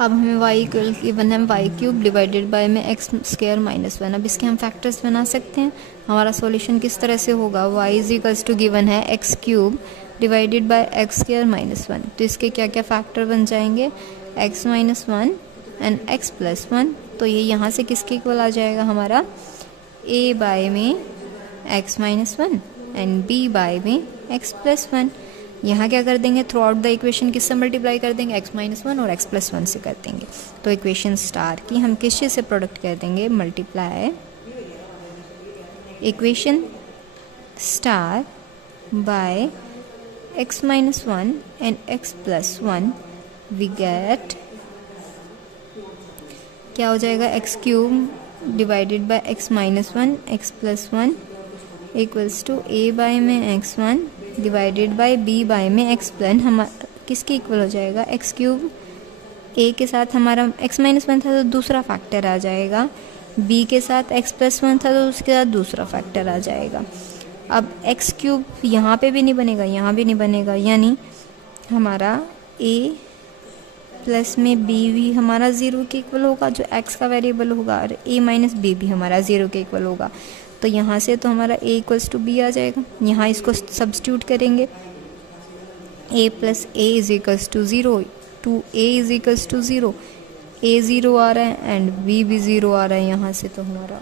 अब हमें y given है वाई क्यूब डिवाइडेड बाय में एक्स स्क्वायर माइनस वन। अब इसके हम फैक्टर्स बना सकते हैं। हमारा सॉल्यूशन किस तरह से होगा, y is equals to given है x cube divided by x square minus one. तो इसके क्या क्या फैक्टर बन जाएंगे, x minus one and x plus one. तो ये यहाँ से किसके इक्वल आ जाएगा हमारा, a बाय में x minus one and b by में x प्लस वन। यहाँ क्या कर देंगे, थ्रू आउट द इक्वेशन किससे मल्टीप्लाई कर देंगे, x माइनस वन और x प्लस वन से कर देंगे। तो इक्वेशन स्टार की हम किस चीज़ से प्रोडक्ट कर देंगे, multiply equation star by x minus one and x plus one. We get क्या हो जाएगा, x cube divided by x minus one x plus one equals to a by में x one divided by b by में x plus. हम किसके equal हो जाएगा, x cube a के साथ हमारा x माइनस वन था तो दूसरा फैक्टर आ जाएगा, b के साथ x प्लस वन था तो उसके साथ दूसरा फैक्टर आ जाएगा। अब x क्यूब यहाँ पे भी नहीं बनेगा, यहाँ भी नहीं बनेगा, यानी हमारा a प्लस में b भी हमारा ज़ीरो के इक्वल होगा जो x का वेरिएबल होगा, और a माइनस b भी हमारा ज़ीरो के इक्वल होगा। तो यहाँ से तो हमारा a इक्वल्स टू b आ जाएगा। यहाँ इसको सब्स्टिट्यूट करेंगे, a plus a is equals to zero, two a is equals to zero, a zero आ रहा है एंड b भी ज़ीरो आ रहा है यहाँ से। तो हमारा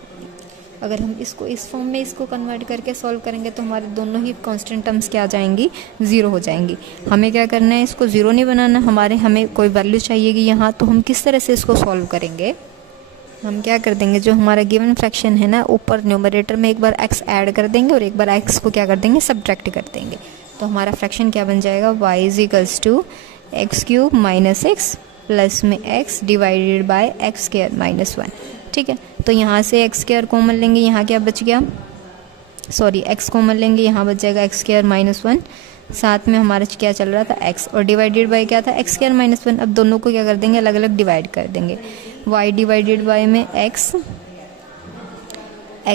अगर हम इसको इस फॉर्म में इसको कन्वर्ट करके सॉल्व करेंगे तो हमारे दोनों ही कांस्टेंट टर्म्स क्या आ जाएंगी, ज़ीरो हो जाएंगी। हमें क्या करना है, इसको ज़ीरो नहीं बनाना, हमें कोई वैल्यू चाहिएगी यहाँ। तो हम किस तरह से इसको सॉल्व करेंगे, हम क्या कर देंगे, जो हमारा गिवन फ्रैक्शन है ना, ऊपर न्यूमरेटर में एक बार x ऐड कर देंगे और एक बार x को क्या कर देंगे, सब्ट्रैक्ट कर देंगे। तो हमारा फ्रैक्शन क्या बन जाएगा, y is equals to x cube minus x plus में x divided by x square minus one. ठीक है, तो यहाँ से एक्स स्क्वायर कॉमन लेंगे, यहाँ क्या बच गया, सॉरी एक्स कॉमन लेंगे, यहाँ बच जाएगा एक्स स्क्वायर माइनस वन। साथ में हमारा क्या चल रहा था, x, और डिवाइडेड बाय क्या था, एक्स स्क्वायर माइनस वन। अब दोनों को क्या कर देंगे, अलग अलग डिवाइड कर देंगे, y डिवाइडेड बाय में x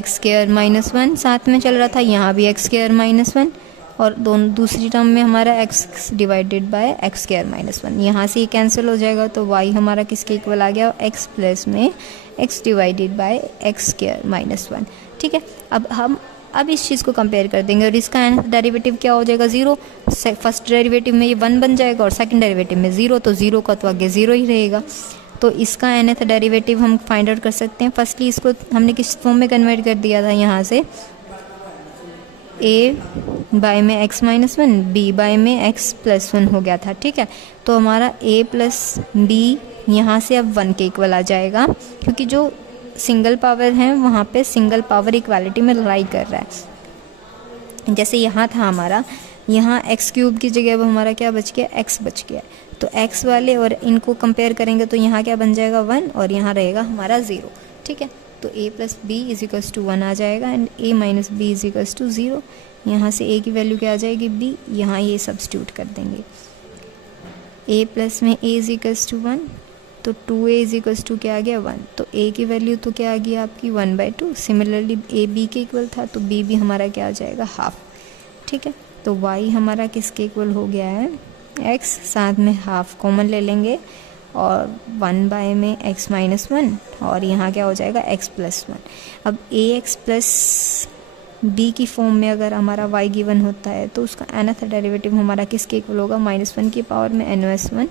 स्क्वायर माइनस वन साथ में चल रहा था, यहाँ भी एक्स स्क्वायर माइनस वन, और दोनों दूसरी टर्म में हमारा x divided by x square minus one. यहाँ से ये कैंसिल हो जाएगा, तो y हमारा किसके इक्वल आ गया, x प्लस में x divided by x square minus one. ठीक है, अब इस चीज़ को कंपेयर कर देंगे और इसका डेरिवेटिव क्या हो जाएगा, ज़ीरो। फर्स्ट डेरिवेटिव में ये वन बन जाएगा और सेकंड डेरिवेटिव में ज़ीरो, तो ज़ीरो का तो आगे ज़ीरो ही रहेगा। तो इसका nth डेरिवेटिव हम फाइंड आउट कर सकते हैं। फर्स्टली इसको हमने किस फॉर्म में कन्वर्ट कर दिया था, यहाँ से a बाय में x minus one, b by में x प्लस वन हो गया था। ठीक है, तो हमारा a प्लस b यहाँ से अब वन के इक्वल आ जाएगा, क्योंकि जो सिंगल पावर है वहाँ पे सिंगल पावर इक्वालिटी में लड़ाई कर रहा है। जैसे यहाँ था हमारा, यहाँ एक्स क्यूब की जगह अब हमारा क्या बच गया, x बच गया। तो x वाले और इनको कंपेयर करेंगे तो यहाँ क्या बन जाएगा, वन, और यहाँ रहेगा हमारा ज़ीरो। ठीक है, तो a plus B is equals to one आ जाएगा and a minus B is equals to zero. यहाँ से a की वैल्यू क्या आ जाएगी, b, यहाँ ये सब्स्टिट्यूट कर देंगे, a प्लस में a is equals to one, तो 2a इज इक्वल्स टू क्या आ गया, वन। तो a की वैल्यू तो क्या आ गई आपकी, 1/2। सिमिलरली a b के इक्वल था, तो b भी हमारा क्या आ जाएगा, हाफ। ठीक है, तो y हमारा किसके इक्वल हो गया है, x, साथ में हाफ कॉमन ले लेंगे और 1 बाय में x माइनस वन, और यहाँ क्या हो जाएगा, x प्लस वन। अब ax प्लस b की फॉर्म में अगर हमारा y गिवन होता है तो उसका nth डेरिवेटिव हमारा किसके इक्वल होगा, -1 की पावर में n+1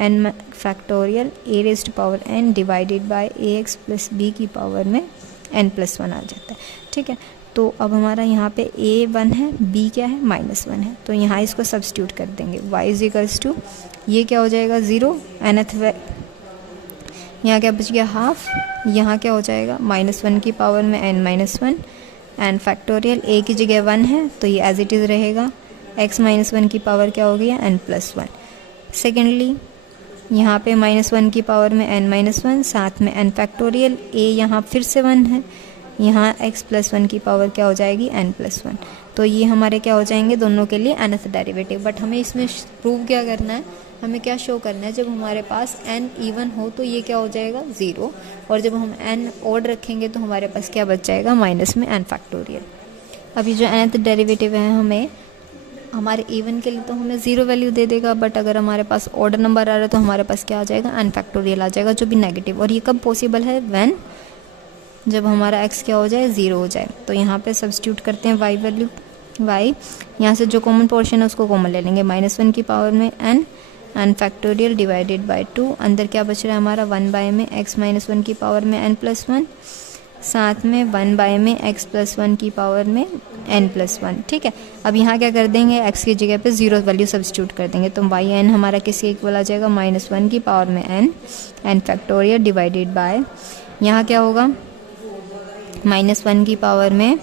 n factorial a raised power n divided by ax plus b की पावर में n+1 आ जाता है। ठीक है, तो अब हमारा यहाँ पे a 1 है, b क्या है, -1 है, तो यहाँ इसको सब्स्टिट्यूट कर देंगे, y इज इक्वल्स टू ये क्या हो जाएगा, ज़ीरो, nth यहाँ क्या बच गया, हाफ, यहाँ क्या हो जाएगा, -1 की पावर में n-1 एंड फैक्टोरियल a की जगह 1 है तो ये एज इट इज़ रहेगा, x -1 की पावर क्या हो गया, n+1। सेकेंडली यहाँ पे -1 की पावर में n-1 साथ में n फैक्टोरियल a यहाँ फिर से 1 है, यहाँ x प्लस 1 की पावर क्या हो जाएगी, n+1। तो ये हमारे क्या हो जाएंगे, दोनों के लिए nth डेरिवेटिव। बट हमें इसमें प्रूव क्या करना है, हमें क्या शो करना है, जब हमारे पास n इवन हो तो ये क्या हो जाएगा, ज़ीरो, और जब हम n ऑड रखेंगे तो हमारे पास क्या बच जाएगा, माइनस में n फैक्टोरियल। अभी जो nth डेरिवेटिव है हमें हमारे इवन के लिए तो हमें 0 वैल्यू दे देगा, बट अगर हमारे पास ऑर्डर नंबर आ रहा है तो हमारे पास क्या आ जाएगा, n फैक्टोरियल आ जाएगा, जो भी नेगेटिव। और ये कब पॉसिबल है, व्हेन, जब हमारा x क्या हो जाए, 0 हो जाए। तो यहाँ पे सब्स्टिट्यूट करते हैं y वैल्यू, y यहाँ से जो कॉमन पोर्शन है उसको कॉमन ले लेंगे, -1 की पावर में n फैक्टोरियल डिवाइडेड बाय 2, अंदर क्या बच रहा है हमारा 1 बाय में x -1 की पावर में n+1, साथ में 1 बाय में x +1 की पावर में n+1। ठीक है, अब यहाँ क्या कर देंगे, x की जगह पे 0 वैल्यू सब्स्टिट्यूट कर देंगे, तो y n हमारा किसके इक्वल आ जाएगा, -1 की पावर में n फैक्टोरियल डिवाइडेड बाय, यहाँ क्या होगा, -1 की पावर में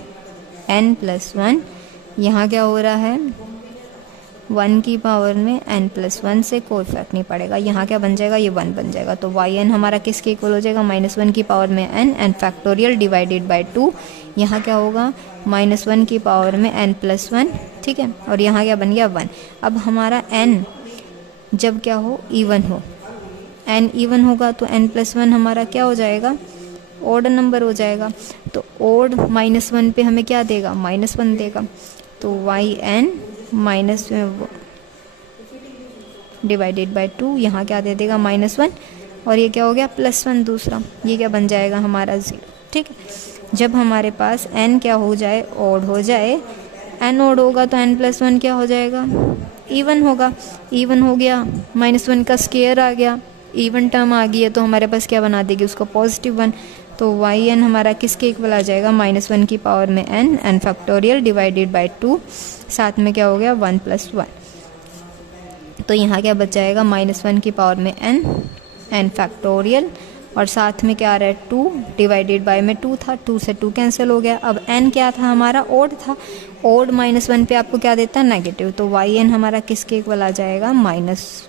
n+1, यहाँ क्या हो रहा है 1 की पावर में n+1 से कोई फर्क नहीं पड़ेगा, यहाँ क्या बन जाएगा, ये 1 बन जाएगा। तो yn हमारा किसके इक्वल हो जाएगा, -1 की पावर में n फैक्टोरियल डिवाइडेड बाय 2, यहाँ क्या होगा, -1 की पावर में n+1। ठीक है, और यहाँ क्या बन गया 1। अब हमारा n जब क्या हो, इवन हो, n इवन होगा तो n+1 हमारा क्या हो जाएगा, ऑड नंबर हो जाएगा। तो ऑड -1 पे हमें क्या देगा, -1 देगा। तो yn माइनस डिवाइडेड बाय 2, यहाँ क्या दे देगा, -1, और ये क्या हो गया, +1 दूसरा, ये क्या बन जाएगा हमारा 0। ठीक है, जब हमारे पास n क्या हो जाए, ऑड हो जाए, n ऑड होगा तो n+1 क्या हो जाएगा, इवन होगा। इवन हो गया, -1 का स्क्वायर आ गया, इवन टर्म आ गई है, तो हमारे पास क्या बना देगी उसको, +1। तो yn हमारा किसके इक्वल आ जाएगा, -1 की पावर में n फैक्टोरियल डिवाइडेड बाय 2, साथ में क्या हो गया 1 + 1। तो यहाँ क्या बच जाएगा, -1 की पावर में n फैक्टोरियल, और साथ में क्या आ रहा है 2, डिवाइडेड बाय में 2 था, 2 से 2 कैंसिल हो गया। अब n क्या था हमारा, ऑड था, ऑड -1 पे आपको क्या देता है, नेगेटिव। तो yn हमारा किसके इक्वल आ जाएगा, माइनस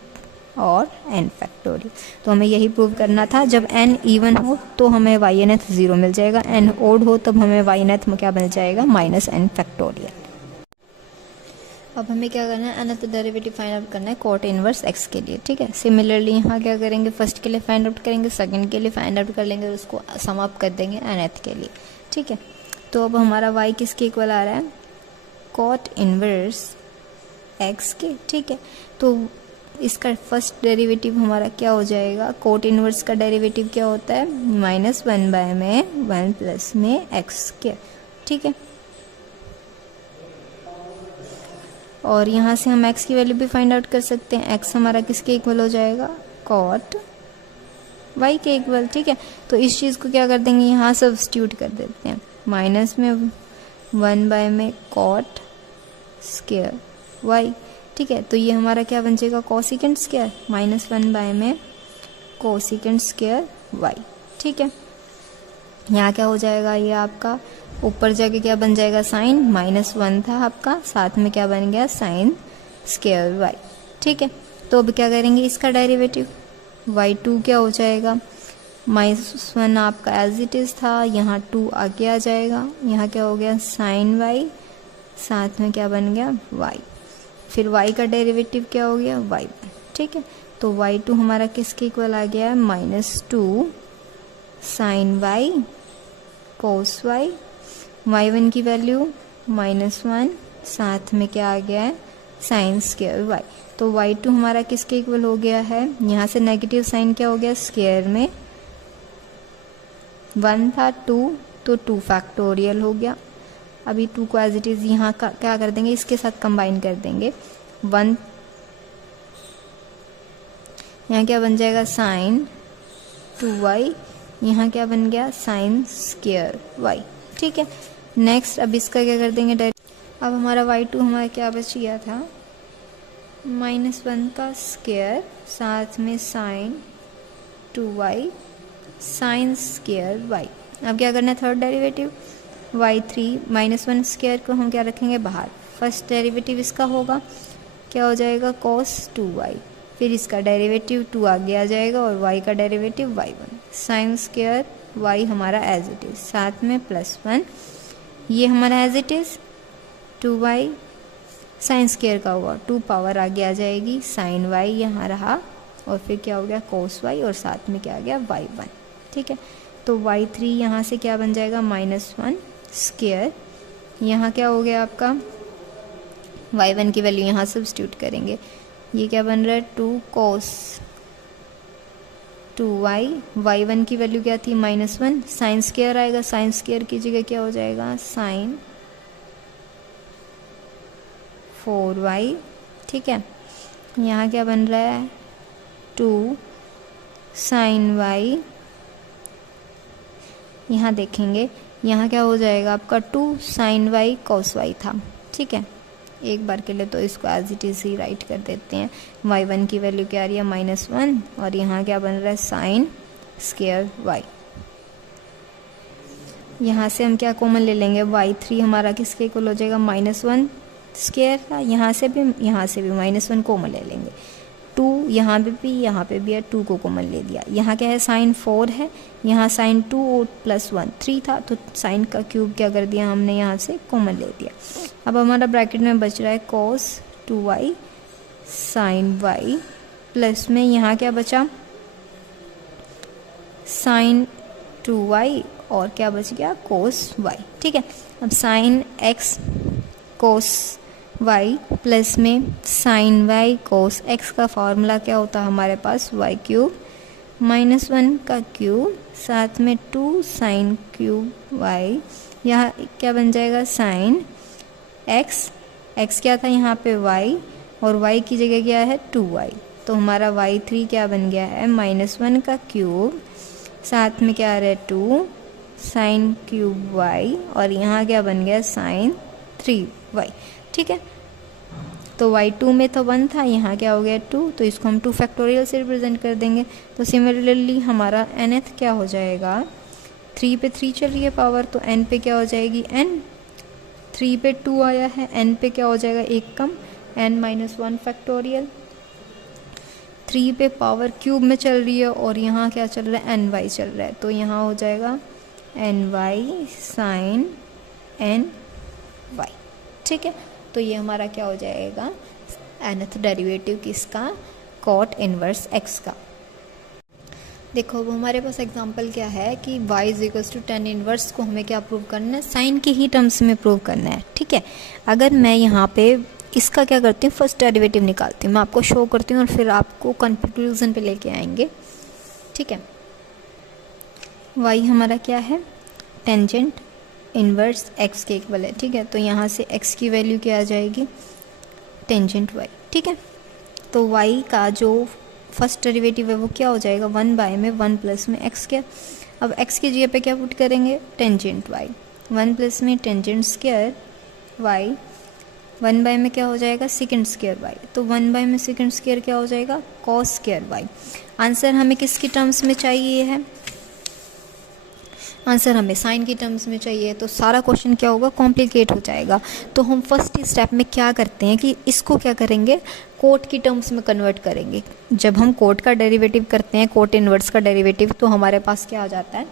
और n फैक्टोरियल। तो हमें यही प्रूव करना था, जब n इवन हो तो हमें yn 0 मिल जाएगा, n ऑड हो तब हमें yn क्या मिल जाएगा, -n फैक्टोरियल। अब हमें क्या करना है, nth डेरिवेटिव फाइंड आउट करना है कॉट इनवर्स x के लिए। ठीक है, सिमिलरली यहाँ क्या करेंगे, फर्स्ट के लिए फाइंड आउट करेंगे, सेकंड के लिए फाइंड आउट कर लेंगे और उसको सम अप कर देंगे nth के लिए। ठीक है, तो अब हमारा y किसके इक्वल आ रहा है, कॉट इनवर्स x के। ठीक है, तो इसका फर्स्ट डेरिवेटिव हमारा क्या हो जाएगा, कोट इनवर्स का डेरिवेटिव क्या होता है, -1 बाय में 1 प्लस में x²। ठीक है, और यहाँ से हम x की वैल्यू भी फाइंड आउट कर सकते हैं, x हमारा किसके इक्वल हो जाएगा, कॉट y के इक्वल। ठीक है, तो इस चीज़ को क्या कर देंगे, यहाँ सब्स्टिट्यूट कर देते हैं, माइनस में 1 बाय में कॉट स्क्वायर y। ठीक है, तो ये हमारा क्या बन जाएगा, कोसिकेंट स्क्वायर, -1 बाय में कोसिकेंट स्क्वायर y। ठीक है, यहाँ क्या हो जाएगा, ये आपका ऊपर जाके क्या बन जाएगा, साइन, -1 था आपका, साथ में क्या बन गया, साइन स्क्वायर y। ठीक है, तो अब क्या करेंगे, इसका डेरिवेटिव y2 क्या हो जाएगा, -1 आपका एज इट इज़ था, यहाँ 2 आगे आ जाएगा, यहाँ क्या हो गया, साइन y, साथ में क्या बन गया y, फिर y का डेरिवेटिव क्या हो गया, y1। ठीक है, तो y2 हमारा किसके इक्वल आ गया है, -2 साइन y कोस y, y1 की वैल्यू -1, साथ में क्या आ गया है, साइन स्क्वायर y। तो y2 हमारा किसके इक्वल हो गया है, यहाँ से नेगेटिव साइन क्या हो गया, स्क्वायर में 1 था 2, तो 2 फैक्टोरियल हो गया। अभी 2 को एज इट इज़ यहाँ का क्या कर देंगे, इसके साथ कंबाइन कर देंगे, 1 यहाँ क्या बन जाएगा, साइन 2y, यहाँ क्या बन गया, साइन स्क्वायर y। ठीक है, नेक्स्ट अब इसका क्या कर देंगे डायरेक्ट। अब हमारा y2 हमारा क्या बच गया था, -1 का स्क्वायर, साथ में sign 2y sine square y। अब क्या करना है, थर्ड डेरिवेटिव y3, -1 स्क्वायर को हम क्या रखेंगे बाहर, फर्स्ट डेरिवेटिव इसका होगा क्या हो जाएगा, cos 2y, फिर इसका डेरिवेटिव 2 आगे आ जाएगा और y का derivative y1, sine square y हमारा एज इट इज़, साथ में +1, ये हमारा as it is 2y sine square का हुआ, 2 पावर आगे आ जाएगी, साइन y यहाँ रहा, और फिर क्या हो गया, cos y, और साथ में क्या आ गया, y1। ठीक है, तो y3 यहाँ से क्या बन जाएगा, -1 स्क्वायर, यहाँ क्या हो गया आपका y1 की वैल्यू यहाँ सब्स्टिट्यूट करेंगे, ये क्या बन रहा है 2 cos 2y, y1 की वैल्यू क्या थी -1, साइन स्क्वायर आएगा, साइन स्क्वायर की जगह क्या हो जाएगा साइन 4y, ठीक है। यहाँ क्या बन रहा है 2 sin y, यहाँ देखेंगे यहाँ क्या हो जाएगा आपका 2 sin y cos y था, ठीक है। एक बार के लिए तो इसको एज इट इज़ ही राइट कर देते हैं, y1 की वैल्यू क्या आ रही है -1 और यहाँ क्या बन रहा है साइन स्क्वायर y। यहाँ से हम क्या कॉमन ले लेंगे, y3 हमारा किसके इक्वल हो जाएगा -1 स्क्वायर का, यहाँ से भी -1 कॉमन ले लेंगे, 2 यहाँ पे भी है, 2 को कॉमन ले लिया। यहाँ क्या है साइन 4 है, यहाँ साइन 2 और +1 3 था, तो साइन का क्यूब क्या कर दिया हमने यहाँ से कॉमन ले दिया। अब हमारा ब्रैकेट में बच रहा है cos 2y sin y plus में यहाँ क्या बचा साइन 2y और क्या बच गया cos y, ठीक है। अब sine x cos y plus में साइन y cos x का फॉर्मूला क्या होता है हमारे पास y क्यूब -1 का क्यूब साथ में 2 साइन क्यूब y, यहाँ क्या बन जाएगा साइन x क्या था यहाँ पे y और y की जगह क्या है 2y, तो हमारा y3 क्या बन गया है -1 का क्यूब साथ में क्या आ रहा है 2 साइन क्यूब y और यहाँ क्या बन गया साइन 3y, ठीक है। तो y2 में तो 1 था, यहाँ क्या हो गया 2, तो इसको हम 2 फैक्टोरियल से रिप्रेजेंट कर देंगे। तो सिमिलरली हमारा nth क्या हो जाएगा 3 पे 3 चल रही है पावर, तो n पे क्या हो जाएगी n, 3 पे 2 आया है, n पे क्या हो जाएगा एक कम n-1 फैक्टोरियल, 3 पे पावर क्यूब में चल रही है और यहाँ क्या चल रहा है ny चल रहा है, तो यहाँ हो जाएगा ny साइन ny, ठीक है। तो ये हमारा क्या हो जाएगा nth डेरिवेटिव किसका cot इनवर्स x का। देखो अब हमारे पास एग्जांपल क्या है कि y = tan इनवर्स को हमें क्या प्रूव करना है, साइन के ही टर्म्स में प्रूव करना है, ठीक है। अगर मैं यहाँ पे इसका क्या करती हूँ फर्स्ट डेरिवेटिव निकालती हूँ, मैं आपको शो करती हूँ और फिर आपको कंक्लूजन पे लेके आएंगे, ठीक है। y हमारा क्या है टेंजेंट इनवर्स x के इक्वल है, ठीक है। तो यहाँ से x की वैल्यू क्या आ जाएगी टेंजेंट y, ठीक है। तो y का जो फर्स्ट डेरिवेटिव है वो क्या हो जाएगा 1 बाय में 1 प्लस में x स्क्वायर। अब x की जगह पे क्या पुट करेंगे टेंजेंट y, 1 प्लस में टेंजेंट स्क्वायर y, 1 बाय में क्या हो जाएगा सेकंड स्क्वायर y, तो 1 बाय में सेकंड स्क्वायर क्या हो जाएगा cos स्क्वायर y। आंसर हमें किसकी टर्म्स में चाहिए है, आंसर हमें साइन की टर्म्स में चाहिए, तो सारा क्वेश्चन क्या होगा कॉम्प्लिकेट हो जाएगा। तो हम फर्स्ट स्टेप में क्या करते हैं कि इसको क्या करेंगे कोट की टर्म्स में कन्वर्ट करेंगे। जब हम कोट का डेरिवेटिव करते हैं कोट इनवर्स का डेरिवेटिव, तो हमारे पास क्या आ जाता है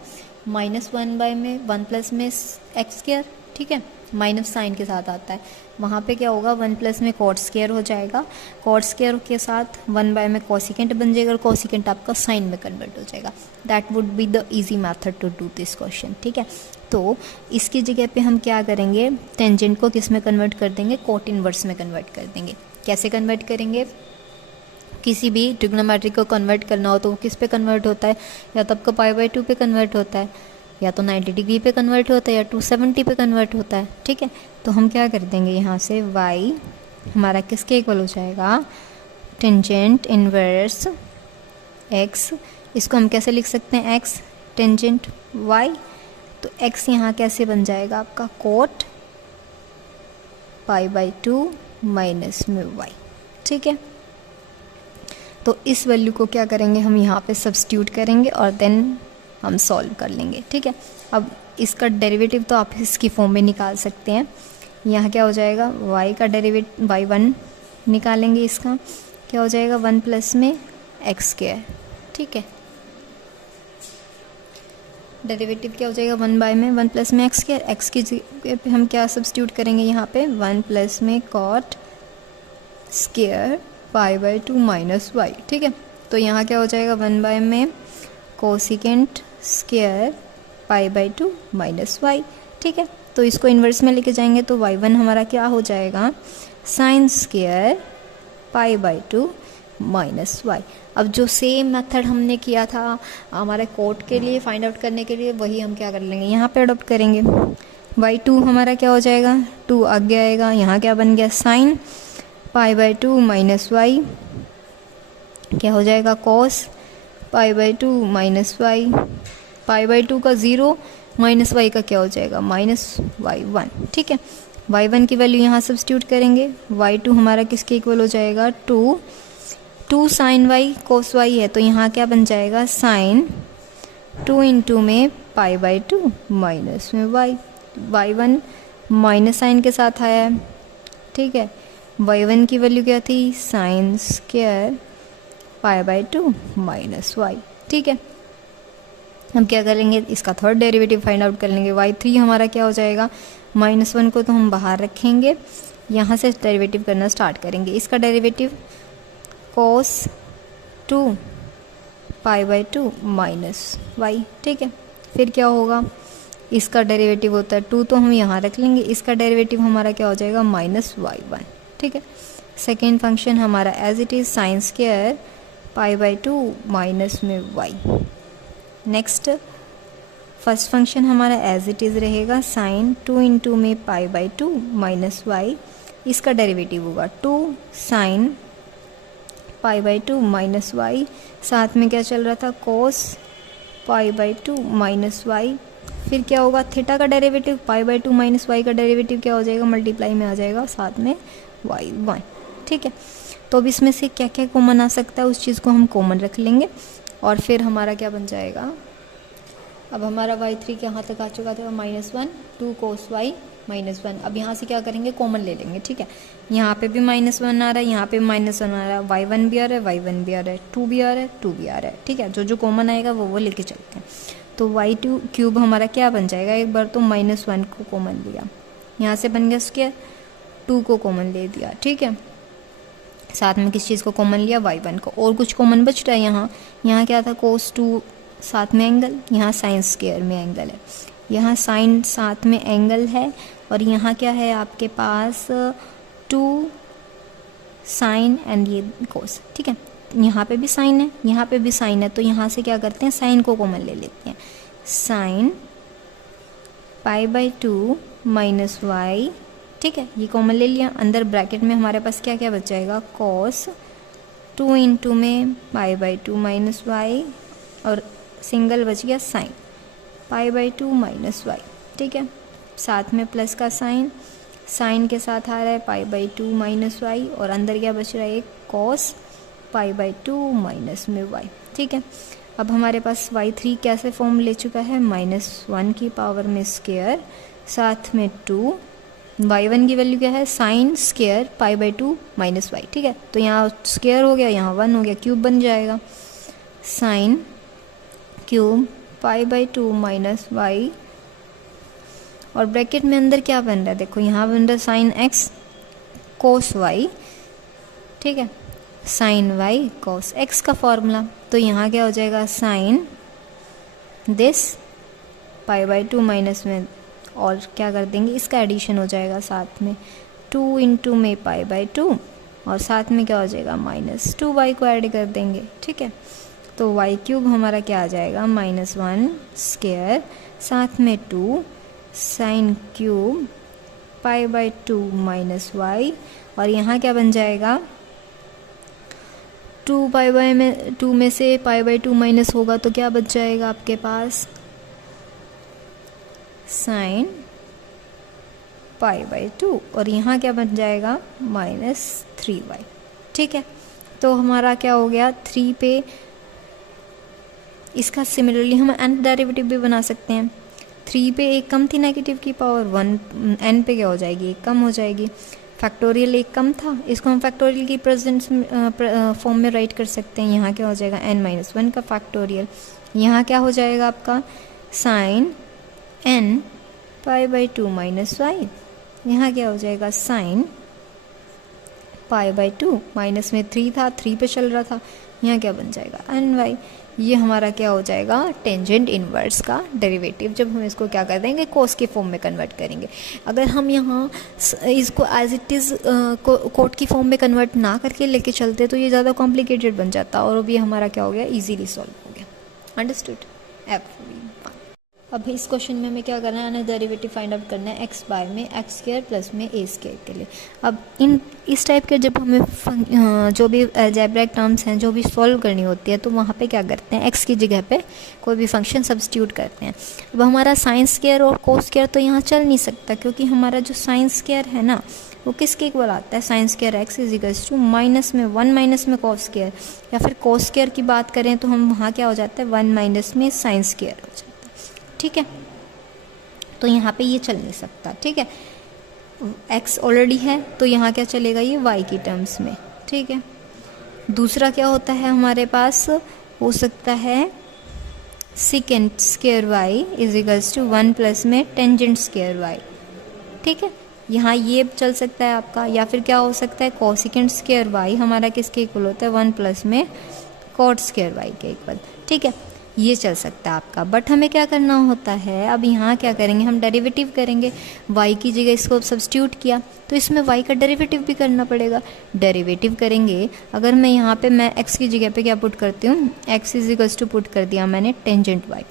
-1 बाय में 1 प्लस में x स्क्वायर, ठीक है, माइनस साइन के साथ आता है। वहाँ पे क्या होगा 1 प्लस में कॉट स्क्वायर हो जाएगा, कॉट स्क्वायर के साथ 1 बाय में कोसिकेंट बन जाएगा और कोसिकेंट आपका साइन में कन्वर्ट हो जाएगा। That would be the easy method to do this question, ठीक है। तो इसकी जगह पे हम क्या करेंगे टेंजेंट को किस में कन्वर्ट कर देंगे कोट इनवर्स में कन्वर्ट कर देंगे। कैसे कन्वर्ट करेंगे, किसी भी ट्रिग्नोमेट्री को कन्वर्ट करना हो तो वो किस पे कन्वर्ट होता है, या तो आपका π/2 पे कन्वर्ट होता है, या तो 90 डिग्री पे कन्वर्ट होता है, या 270 पे कन्वर्ट होता है, ठीक है। तो हम क्या कर देंगे यहाँ से y हमारा किसके इक्वल हो जाएगा टेंजेंट इनवर्स x। इसको हम कैसे लिख सकते हैं x टेंजेंट y, तो x यहाँ कैसे बन जाएगा आपका कोट π/2 माइनस में y, ठीक है। तो इस वैल्यू को क्या करेंगे हम यहाँ पे सब्स्टिट्यूट करेंगे और देन हम सॉल्व कर लेंगे, ठीक है। अब इसका डेरिवेटिव तो आप इसकी फॉर्म में निकाल सकते हैं। यहाँ क्या हो जाएगा y का डेरिवेटिव y1 निकालेंगे, इसका क्या हो जाएगा 1 प्लस में x स्क्वायर, ठीक है। डेरिवेटिव क्या हो जाएगा 1 बाय में 1 प्लस में x स्क्वायर, x की जगह पे हम क्या सब्स्टिट्यूट करेंगे यहाँ पे 1 प्लस में कॉट स्क्वायर π/2 माइनस y, ठीक है। तो यहाँ क्या हो जाएगा 1 बाय में कोसिकेंट स्क्वायर π/2 माइनस y। ठीक है। तो इसको इन्वर्स में लेके जाएंगे तो y1 हमारा क्या हो जाएगा, sine square pi by 2 minus y. अब जो सेम मेथड हमने किया था हमारे कोट के लिए फाइंड आउट करने के लिए, वही हम क्या कर लेंगे, यहाँ पे अडोप्ट करेंगे। y2 हमारा क्या हो जाएगा, 2 आगे आएगा, यहाँ क्या बन गया, sine pi by 2 minus y, क्या हो जाएगा, cos pi by 2 minus y, pi by 2 का 0 माइनस वाई का क्या हो जाएगा, माइनस y1। ठीक है, y1 की वैल्यू यहाँ सब्स्टिट्यूट करेंगे, y2 हमारा किसके इक्वल हो जाएगा, 2 साइन वाई कोस वाई है, तो यहाँ क्या बन जाएगा, साइन 2 इंटू में पाई बाई 2 माइनस में वाई, y1 माइनस साइन के साथ आया है। ठीक है, y1 की वैल्यू क्या थी, sine square pi by 2 minus y. ठीक है, हम क्या करेंगे, इसका थर्ड डेरिवेटिव फाइंड आउट कर लेंगे। y3 हमारा क्या हो जाएगा, -1 को तो हम बाहर रखेंगे, यहाँ से डेरिवेटिव करना स्टार्ट करेंगे। इसका derivative cos 2 pi by 2 minus y. ठीक है, फिर क्या होगा, इसका डेरिवेटिव होता है 2 तो हम यहाँ रख लेंगे, इसका डेरिवेटिव हमारा क्या हो जाएगा, माइनस y1। ठीक है, सेकेंड फंक्शन हमारा as it is sine square pi by 2 minus में y। नेक्स्ट फर्स्ट फंक्शन हमारा एज इट इज़ रहेगा साइन 2 इंटू में पाई बाई 2 माइनस वाई, इसका डेरिवेटिव होगा 2 sine pi by 2 minus y, साथ में क्या चल रहा था, cos pi by 2 minus y. फिर क्या होगा, थीटा का derivative pi by 2 minus y का डेरिवेटिव क्या हो जाएगा, मल्टीप्लाई में आ जाएगा, साथ में y1। ठीक है, तो अब इसमें से क्या क्या कॉमन आ सकता है उस चीज़ को हम कॉमन रख लेंगे, और फिर हमारा क्या बन जाएगा, अब हमारा y3 कहाँ तक आ चुका था, -1 2 कोस y -1। अब यहाँ से क्या करेंगे, कॉमन ले लेंगे। ठीक है, यहाँ पे भी -1 आ रहा है, यहाँ पे -1 आ रहा है, y1 भी आ रहा है, y1 भी आ रहा है, 2 भी आ रहा है, 2 भी आ रहा है। ठीक है, जो जो कॉमन आएगा वो लेके चलते हैं। तो y2 क्यूब हमारा क्या बन जाएगा, एक बार तो -1 को कॉमन लिया, यहाँ से बन गया स्क्वायर, 2 को कॉमन ले दिया। ठीक है, साथ में किस चीज़ को कॉमन लिया, y1 को, और कुछ कॉमन बच रहा है यहाँ क्या था, cos 2 साथ में एंगल, यहाँ साइन स्क्वायर में एंगल है, यहाँ साइन साथ में एंगल है, और यहाँ क्या है आपके पास 2 साइन एंड ये कोस। ठीक है, यहाँ पे भी साइन है, यहाँ पे भी साइन है, तो यहाँ से क्या करते हैं, साइन को कॉमन ले लेते हैं, sine pi by 2 minus y. ठीक है, ये कॉमन ले लिया, अंदर ब्रैकेट में हमारे पास क्या क्या बच जाएगा, कॉस 2 इंटू में पाई बाई 2 माइनस वाई, और सिंगल बच गया sine pi by 2 minus y. ठीक है, साथ में प्लस का साइन के साथ आ रहा है पाई बाई 2 माइनस वाई, और अंदर क्या बच रहा है, एक कॉस पाई बाई 2 माइनस में वाई। ठीक है, अब हमारे पास y3 कैसे फॉर्म ले चुका है, -1 की पावर में स्क्वायर, साथ में 2, y1 की वैल्यू क्या है, sine square pi by 2 minus y. ठीक है, तो यहाँ स्क्वायर हो गया, यहाँ 1 हो गया, क्यूब बन जाएगा, sine cube pi by 2 minus y, और ब्रैकेट में अंदर क्या बन रहा है, देखो यहाँ बन रहा है साइन एक्स कोस वाई। ठीक है, साइन वाई कोस एक्स का फॉर्मूला, तो यहाँ क्या हो जाएगा, sine this pi by 2 minus में, और क्या कर देंगे, इसका एडिशन हो जाएगा साथ में 2 इंटू में पाई बाई 2, और साथ में क्या हो जाएगा, -2y को ऐड कर देंगे। ठीक है, तो y क्यूब हमारा क्या आ जाएगा, -1 स्क्वायर, साथ में 2 sine cube pi by 2 minus y, और यहाँ क्या बन जाएगा, 2 में से पाई बाई 2 माइनस होगा तो क्या बच जाएगा आपके पास, साइन पाई बाई 2, और यहाँ क्या बन जाएगा, -3y। ठीक है, तो हमारा क्या हो गया, 3 पे, इसका सिमिलरली हम n डेरिवेटिव भी बना सकते हैं। 3 पे एक कम थी नेगेटिव की पावर, 1 n पे क्या हो जाएगी, एक कम हो जाएगी, फैक्टोरियल एक कम था, इसको हम फैक्टोरियल की प्रेजेंट फॉर्म में राइट कर सकते हैं, यहाँ क्या हो जाएगा, n-1 का फैक्टोरियल, यहाँ क्या हो जाएगा आपका, sine n pi by 2 minus y, यहाँ क्या हो जाएगा, साइन पाई बाई 2 माइनस में 3 था, 3 पे चल रहा था, यहाँ क्या बन जाएगा एन वाई। ये हमारा क्या हो जाएगा टेंजेंट इनवर्स का डेरिवेटिव, जब हम इसको क्या कर देंगे कोस के फॉर्म में कन्वर्ट करेंगे। अगर हम यहाँ इसको एज इट इज़ कोट की फॉर्म में कन्वर्ट ना करके लेके चलते तो ये ज़्यादा कॉम्प्लिकेटेड बन जाता और अब ये हमारा क्या हो गया ईजीली सॉल्व हो गया। अंडरस्टूड। अब इस क्वेश्चन में हमें क्या करना है, डेरिवेटिव फाइंड आउट करना है एक्स बाय में एक्स स्क्वायर प्लस में ए स्क्वायर के लिए। अब इस टाइप के जब हमें जो भी अलजेब्रिक टर्म्स हैं जो भी सॉल्व करनी होती है तो वहाँ पे क्या करते हैं एक्स की जगह पे कोई भी फंक्शन सब्स्टिट्यूट करते हैं। अब हमारा साइन स्क्वायर और कोस स्क्वायर तो यहाँ चल नहीं सकता, क्योंकि हमारा जो साइन स्क्वायर है ना वो किसके इक्वल आता है, sine square x is equals to minus में 1 माइनस में कॉस स्क्वायर, या फिर कोस स्क्वायर की बात करें तो हम वहाँ क्या हो जाता है 1 माइनस में साइन स्क्वायर हो जाता है। ठीक है, तो यहाँ पे ये चल नहीं सकता। ठीक है, x ऑलरेडी है तो यहाँ क्या चलेगा ये y की टर्म्स में। ठीक है, दूसरा क्या होता है हमारे पास, हो सकता है secant square y is equals to 1 plus में टेंजेंट स्क्वायर y। ठीक है, यहाँ ये चल सकता है आपका, या फिर क्या हो सकता है कोसिकेंड स्क्वायर y हमारा किसके इक्वल होता है 1 प्लस में कॉट स्क्वायर y के इक्वल। ठीक है, ये चल सकता है आपका, बट हमें क्या करना होता है, अब यहाँ क्या करेंगे हम डेरिवेटिव करेंगे। y की जगह इसको सब्स्टिट्यूट किया तो इसमें y का डेरिवेटिव भी करना पड़ेगा। डेरिवेटिव करेंगे, अगर मैं यहाँ पे मैं x की जगह पे क्या पुट करती हूँ, x is equals to put कर दिया मैंने टेंजेंट y,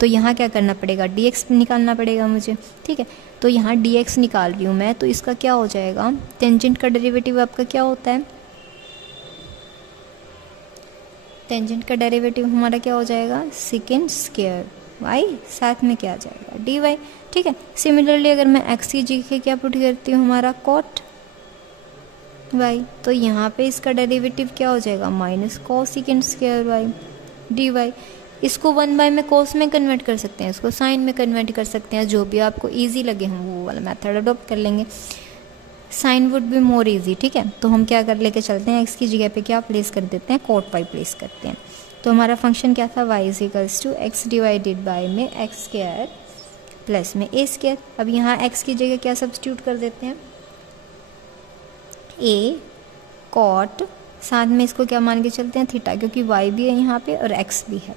तो यहाँ क्या करना पड़ेगा dx निकालना पड़ेगा मुझे। ठीक है, तो यहाँ dx निकाल रही हूँ मैं, तो इसका क्या हो जाएगा, टेंजेंट का डेरिवेटिव आपका क्या होता है, टेंजेंट का डेरिवेटिव हमारा क्या हो जाएगा सेकेंड स्क्वायर y, साथ में क्या आ जाएगा dy। ठीक है, सिमिलरली अगर मैं x की जगह क्या पुट करती हूँ हमारा कॉट y, तो यहाँ पे इसका डेरिवेटिव क्या हो जाएगा minus cos second square y dy। इसको 1 बाय में कोस में कन्वर्ट कर सकते हैं, इसको साइन में कन्वर्ट कर सकते हैं, जो भी आपको ईजी लगे हम वो वाला मेथड अडोप्ट कर लेंगे। Sine would be more easy. ठीक है, तो हम क्या कर लेके चलते हैं, एक्स की जगह पे क्या प्लेस कर देते हैं कॉट वाई प्लेस करते हैं। तो हमारा फंक्शन क्या था y is equals to x divided by में एक्स स्क्वायर प्लस में ए स्क्वायर। अब यहाँ x की जगह क्या सब्स्टिट्यूट कर देते हैं a कॉट, साथ में इसको क्या मान के चलते हैं थीटा, क्योंकि y भी है यहाँ पे और x भी है,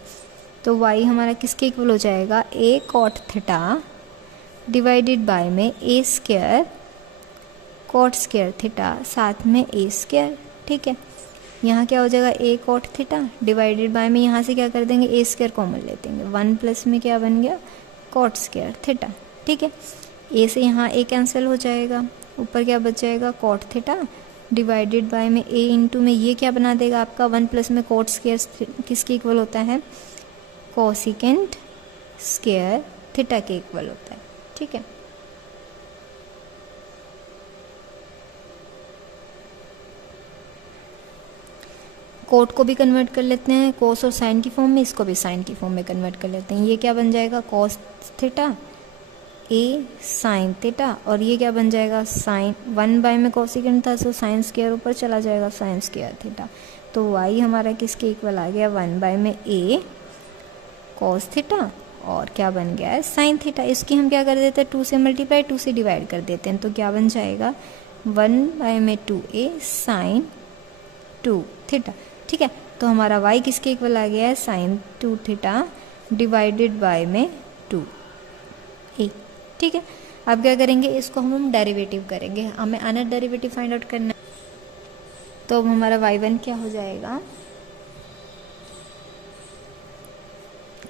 तो y हमारा किसके इक्वल हो जाएगा a cot theta divided by में a square cot square theta साथ में ए स्क्वायर। ठीक है, यहाँ क्या हो जाएगा ए कॉट थीटा डिवाइडेड बाय में यहाँ से क्या कर देंगे ए स्क्वायर कॉमन ले देंगे, 1 प्लस में क्या बन गया कॉट स्क्वायर थीटा। ठीक है, ए से यहाँ ए कैंसिल हो जाएगा, ऊपर क्या बच जाएगा कॉट थीटा डिवाइडेड बाय में ए इंटू में ये क्या बना देगा आपका 1 प्लस में कॉट स्क्वायर किसके इक्वल होता है कोसिकेंट स्क्वायर थीटा के इक्वल होता है। ठीक है, कोट को भी कन्वर्ट कर लेते हैं कोस और साइन की फॉर्म में, इसको भी साइन की फॉर्म में कन्वर्ट कर लेते हैं। ये क्या बन जाएगा कॉस थीटा ए साइन थीटा, और ये क्या बन जाएगा साइन 1 बाय में कोसिकेंट था तो साइन स्क्वायर ऊपर चला जाएगा साइन स्क्वायर थीटा, तो y हमारा किसके इक्वल आ गया 1 बाय में ए कॉस थीटा और क्या बन गया है साइन थीटा। इसकी हम क्या कर देते हैं 2 से मल्टीप्लाई 2 से डिवाइड कर देते हैं, तो क्या बन जाएगा 1 बाय में 2a साइन 2 थीटा। ठीक है, तो हमारा y किसके इक्वल आ गया है साइन 2 थीटा डिवाइडेड बाय में 2a। ठीक है, अब क्या करेंगे इसको हम डेरिवेटिव करेंगे, हमें अनदर डेरिवेटिव फाइंड आउट करना है। तो अब हमारा y1 क्या हो जाएगा,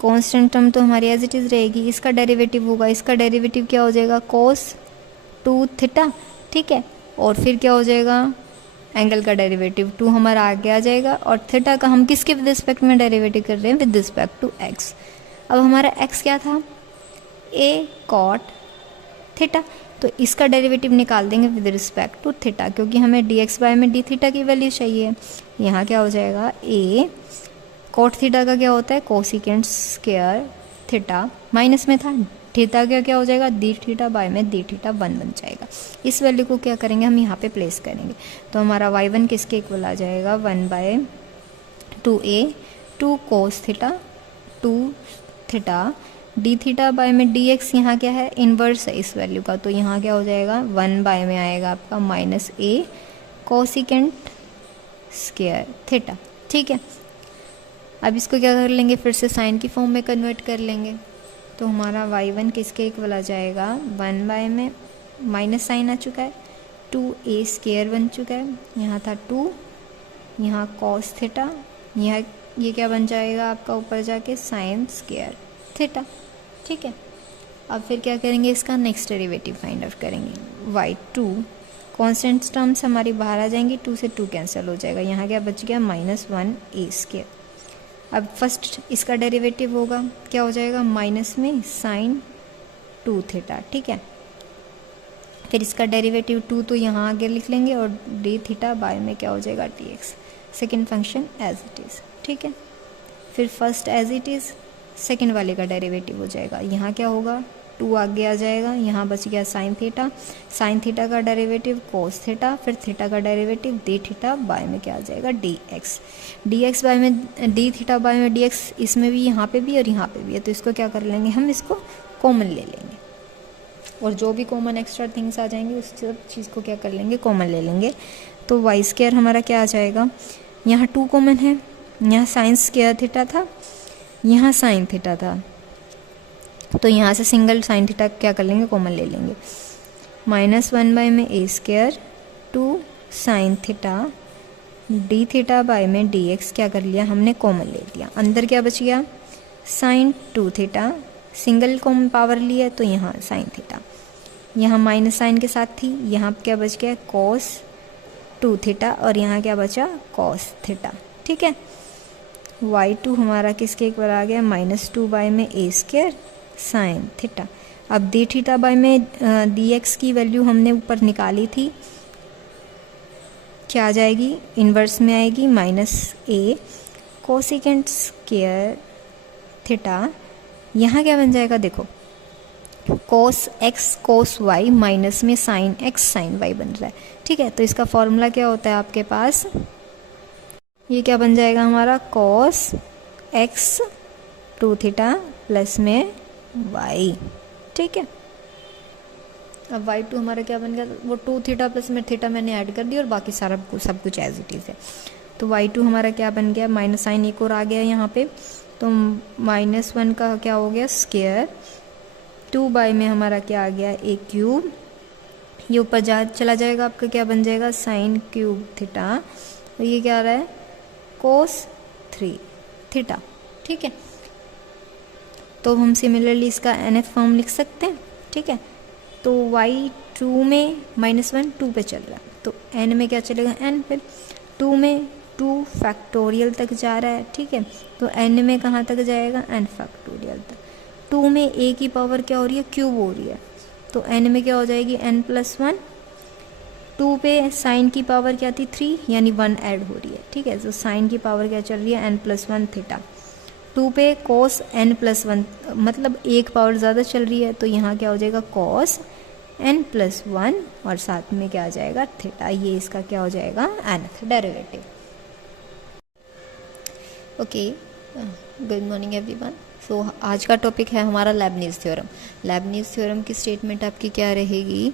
कांस्टेंट टर्म तो हमारी एज इट इज़ रहेगी, इसका डेरिवेटिव होगा, इसका डेरिवेटिव क्या हो जाएगा cos 2 थीटा। ठीक है, और फिर क्या हो जाएगा एंगल का डेरिवेटिव 2 हमारा आगे आ जाएगा, और थीटा का हम किसके विद रिस्पेक्ट में डेरिवेटिव कर रहे हैं विद रिस्पेक्ट टू x। अब हमारा x क्या था a कॉट थीटा, तो इसका डेरिवेटिव निकाल देंगे विद रिस्पेक्ट टू थीटा, क्योंकि हमें dx बाय में d थीटा की वैल्यू चाहिए। यहाँ क्या हो जाएगा a कॉट थीटा का क्या होता है कोसिकेंट स्क्वायर थीटा, माइनस में था थीटा का क्या हो जाएगा डी थीटा बाय में डी थीटा 1 बन जाएगा। इस वैल्यू को क्या करेंगे हम यहाँ पे प्लेस करेंगे, तो हमारा y1 किसके इक्वल आ जाएगा 1 by 2a 2 cos theta 2 theta d theta by में डी एक्स, यहाँ क्या है इन्वर्स है इस वैल्यू का, तो यहाँ क्या हो जाएगा 1 बाय में आएगा आपका minus a cosecant square theta. ठीक है, अब इसको क्या कर लेंगे, फिर से साइन की फॉर्म में कन्वर्ट कर लेंगे। तो हमारा y1 किसके इक्वल आ जाएगा, 1 में माइनस साइन आ चुका है, 2a² बन चुका है, यहाँ था 2, यहाँ cos थीटा, यहाँ ये क्या बन जाएगा आपका ऊपर जाके sin स्क्वायर थीटा। ठीक है, अब फिर क्या करेंगे, इसका नेक्स्ट डेरिवेटिव फाइंड आउट करेंगे। y2 कॉन्स्टेंट टर्म्स हमारी बाहर आ जाएंगी, 2 से 2 कैंसिल हो जाएगा, यहाँ क्या बच गया -1a²। अब फर्स्ट इसका डेरिवेटिव होगा, क्या हो जाएगा, माइनस में साइन 2 थीटा। ठीक है, फिर इसका डेरिवेटिव 2 तो यहाँ आगे लिख लेंगे और डी थीटा बाय में क्या हो जाएगा dx, second function as it is. ठीक है, फिर first as it is, second वाले का डेरिवेटिव हो जाएगा, यहाँ क्या होगा 2 आगे आ जाएगा, यहाँ बच गया साइन थीटा, साइन थीटा का डेरिवेटिव कोस थीटा, फिर थीटा का डेरिवेटिव डी थीटा बाय में क्या आ जाएगा dx, dx बाय में डी थीटा बाय में dx, इसमें भी यहाँ पे भी और यहाँ पे भी है, तो इसको क्या कर लेंगे, हम इसको कॉमन ले लेंगे और जो भी कॉमन एक्स्ट्रा थिंग्स आ जाएंगे उस सब चीज़ को क्या कर लेंगे, कॉमन ले लेंगे। तो y² हमारा क्या आ जाएगा, यहाँ 2 कॉमन है, यहाँ साइन स्क्वायर थीटा था, यहाँ साइन थीटा था, तो यहाँ से सिंगल साइन थीटा क्या कर लेंगे, कॉमन ले लेंगे। -1 में a², 2 sine theta, d theta by में dx क्या कर लिया हमने, कॉमन ले लिया। अंदर क्या बच गया, sine 2 theta, single common power लिया तो यहाँ साइन थीटा, यहाँ माइनस साइन के साथ थी, यहाँ क्या बच गया cos 2 थीटा और यहाँ क्या बचा cos थीटा। ठीक है, y2 हमारा किसके इक्वल आ गया, -2 में a² साइन थीटा। अब डी थीटा बाय में dx की वैल्यू हमने ऊपर निकाली थी, क्या आ जाएगी, इन्वर्स में आएगी -a कोसेकेंट स्क्वायर थीटा, यहाँ क्या बन जाएगा देखो, cos x cos y minus में sin x sin y बन रहा है। ठीक है, तो इसका फॉर्मूला क्या होता है आपके पास, ये क्या बन जाएगा हमारा cos x 2 थीटा प्लस में y। ठीक है, अब y2 हमारा क्या बन गया, वो 2 थीटा प्लस में थीटा मैंने ऐड कर दिया और बाकी सारा सब कुछ एज इट इज़ है। तो y2 हमारा क्या बन गया, माइनस साइन एक और आ गया यहाँ पे, तो -1 का क्या हो गया स्क्वायर, 2 बाय में हमारा क्या आ गया a³, ये ऊपर चला जाएगा, आपका क्या बन जाएगा sin³ थीटा, तो ये क्या आ रहा है cos 3 थीटा। ठीक है, तो हम सिमिलरली इसका nth फॉर्म लिख सकते हैं। ठीक है, तो y2 में -1 2 पे चल रहा है, तो n में क्या चलेगा n, फिर 2 में 2 फैक्टोरियल तक जा रहा है। ठीक है, तो n में कहाँ तक जाएगा, n फैक्टोरियल तक। 2 में a की पावर क्या हो रही है, क्यूब हो रही है, तो n में क्या हो जाएगी n+1, 2 पे साइन की पावर क्या थी 3, यानी 1 ऐड हो रही है। ठीक है, तो साइन की पावर क्या चल रही है n+1 थीटा, 2 पे cos n+1 मतलब एक पावर ज़्यादा चल रही है, तो यहाँ क्या हो जाएगा cos n+1 और साथ में क्या आ जाएगा थीटा, ये इसका क्या हो जाएगा nth derivative. Okay, good morning everyone. So आज का टॉपिक है हमारा लेबनीज़ थ्योरम। लेबनीज़ थ्योरम की स्टेटमेंट आपकी क्या रहेगी,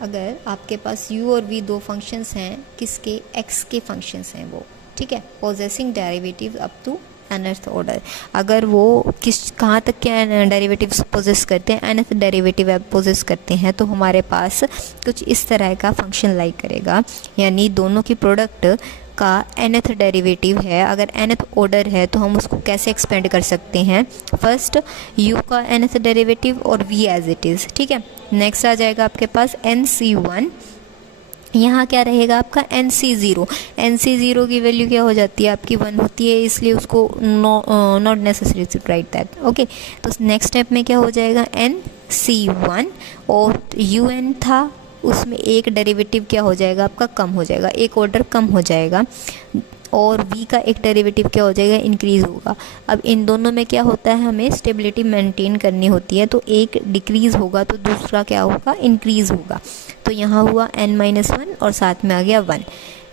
अगर आपके पास u और v दो फंक्शंस हैं, किसके x के फंक्शंस हैं वो, ठीक है, possessing derivative up to nth order, अगर वो कहाँ तक के डेरिवेटिव्स पोजेस करते हैं, nth डेरिवेटिव पोजेस करते हैं, तो हमारे पास कुछ इस तरह का फंक्शन लाइक करेगा, यानी दोनों की प्रोडक्ट का nth डेरिवेटिव है। अगर nth ऑर्डर है तो हम उसको कैसे एक्सपेंड कर सकते हैं, फर्स्ट u का nth डेरिवेटिव और v एज इट इज़। ठीक है, नेक्स्ट आ जाएगा आपके पास nc1, यहाँ क्या रहेगा आपका nc0, nc0 की वैल्यू क्या हो जाती है आपकी 1 होती है, इसलिए उसको not necessary to write that. Okay, तो नेक्स्ट स्टेप में क्या हो जाएगा nc1 और un था, उसमें एक डेरिवेटिव क्या हो जाएगा आपका कम हो जाएगा, एक ऑर्डर कम हो जाएगा, और v का एक डेरिवेटिव क्या हो जाएगा इंक्रीज़ होगा। अब इन दोनों में क्या होता है, हमें स्टेबिलिटी मेंटेन करनी होती है, तो एक डिक्रीज़ होगा तो दूसरा क्या होगा इंक्रीज़ होगा। तो यहाँ हुआ n-1 और साथ में आ गया 1,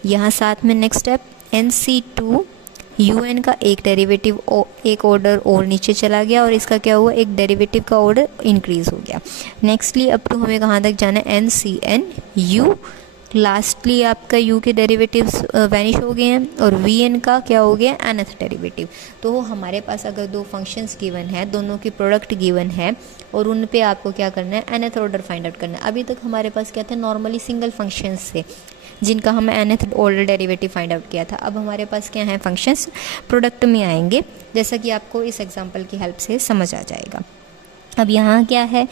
यहाँ साथ में नेक्स्ट स्टेप nc2 un का एक डेरिवेटिव एक ऑर्डर और नीचे चला गया, और इसका क्या हुआ एक डेरिवेटिव का ऑर्डर इंक्रीज़ हो गया। नेक्स्टली अब तो हमें कहाँ तक जाना है, ncn u लास्टली आपका u के डेरिवेटिव्स वैनिश हो गए हैं और vn का क्या हो गया, nth डेरिवेटिव। तो हमारे पास अगर दो फंक्शंस गिवन है, दोनों की प्रोडक्ट गिवन है और उन पे आपको क्या करना है, nth ऑर्डर फाइंड आउट करना है। अभी तक हमारे पास क्या थे, नॉर्मली सिंगल फंक्शंस थे जिनका हमें nth order derivative find out किया था। अब हमारे पास क्या है, फंक्शंस प्रोडक्ट में आएंगे, जैसा कि आपको इस एग्जांपल की हेल्प से समझ आ जाएगा। अब यहाँ क्या है,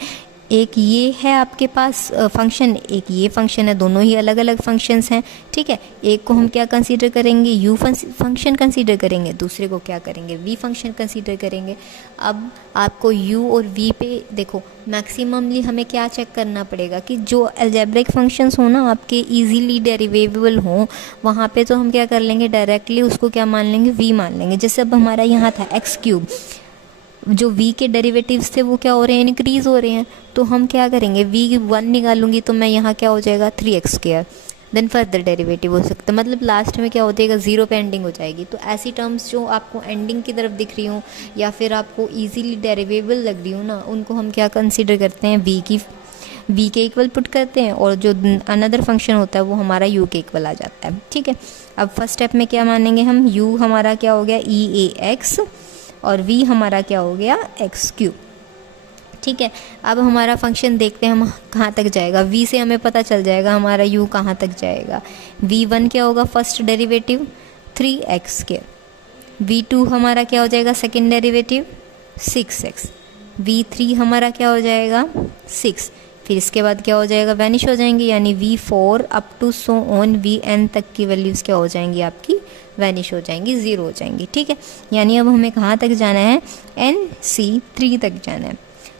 एक ये है आपके पास फंक्शन, एक ये फंक्शन है, दोनों ही अलग अलग फंक्शंस हैं, ठीक है। एक को हम क्या कंसीडर करेंगे, u फंक्शन कंसीडर करेंगे, दूसरे को क्या करेंगे, v फंक्शन कंसीडर करेंगे। अब आपको u और v पे देखो, मैक्सिममली हमें क्या चेक करना पड़ेगा कि जो अलजेब्रिक फंक्शंस हो ना आपके इजीली डेरिवेबल हों, वहाँ पे तो हम क्या कर लेंगे, डायरेक्टली उसको क्या मान लेंगे, v मान लेंगे। जैसे अब हमारा यहाँ था x3, जो v के डेरिवेटिव्स थे वो क्या हो रहे हैं, इंक्रीज हो रहे हैं, तो हम क्या करेंगे, v1 निकालूंगी तो मैं यहाँ क्या हो जाएगा 3x², देन फर्दर डेरिवेटिव हो सकता है, मतलब लास्ट में क्या हो जाएगा, 0 पे एंडिंग हो जाएगी। तो ऐसी टर्म्स जो आपको एंडिंग की तरफ दिख रही हो या फिर आपको ईजीली डेरिवेबल लग रही हो ना, उनको हम क्या कंसिडर करते हैं, v के इक्वल पुट करते हैं और जो अनदर फंक्शन होता है वो हमारा u के इक्वल आ जाता है, ठीक है। अब फर्स्ट स्टेप में क्या मानेंगे हम, u हमारा क्या हो गया EAX और v हमारा क्या हो गया x3, ठीक है। अब हमारा फंक्शन देखते हैं हम कहाँ तक जाएगा, v से हमें पता चल जाएगा हमारा u कहाँ तक जाएगा। v1 क्या होगा, फर्स्ट डेरिवेटिव 3x², v2 हमारा क्या हो जाएगा, सेकेंड डेरिवेटिव 6x, v3 हमारा क्या हो जाएगा 6, फिर इसके बाद क्या हो जाएगा, वैनिश हो जाएंगे, यानी v4 up to so on vn तक की वैल्यूज़ क्या हो जाएंगी आपकी, वैनिश हो जाएंगी, 0 हो जाएंगी, ठीक है। यानी अब हमें कहाँ तक जाना है, NC3 तक जाना है।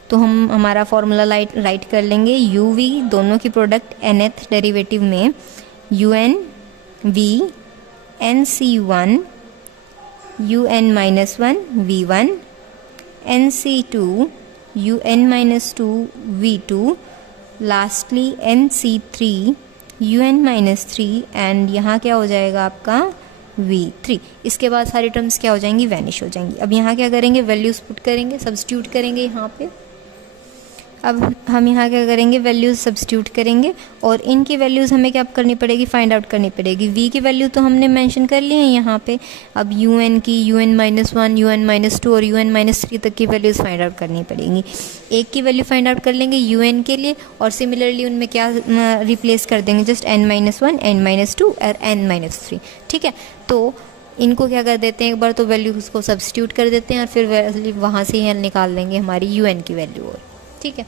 तो हम हमारा फॉर्मूला राइट कर लेंगे, uv दोनों की प्रोडक्ट nth डेरिवेटिव में unv nc1 un-1 v1 nc2 un-2 v2 lastly nc3 un-3 and यहाँ क्या हो जाएगा आपका v3। इसके बाद सारी टर्म्स क्या हो जाएंगी, वैनिश हो जाएंगी। अब यहाँ क्या करेंगे, वैल्यूज़ पुट करेंगे, सब्स्टिट्यूट करेंगे यहाँ पे। अब हम यहाँ क्या करेंगे, वैल्यूज़ सब्स्टिट्यूट करेंगे और इनकी वैल्यूज़ हमें क्या करनी पड़ेगी, फाइंड आउट करनी पड़ेगी। v की वैल्यू तो हमने मेंशन कर ली है यहाँ पे, अब un की un-1 un-2 और un-3 तक की वैल्यूज़ फाइंड आउट करनी पड़ेंगी। एक की वैल्यू फाइंड आउट कर लेंगे un के लिए और सिमिलरली उनमें क्या रिप्लेस कर देंगे, जस्ट n-1 n-2 और n-3, ठीक है। तो इनको क्या कर देते हैं, एक बार तो वैल्यू उसको सब्स्टिट्यूट कर देते हैं और फिर वहाँ से ही निकाल देंगे हमारी un की वैल्यू, और ठीक है।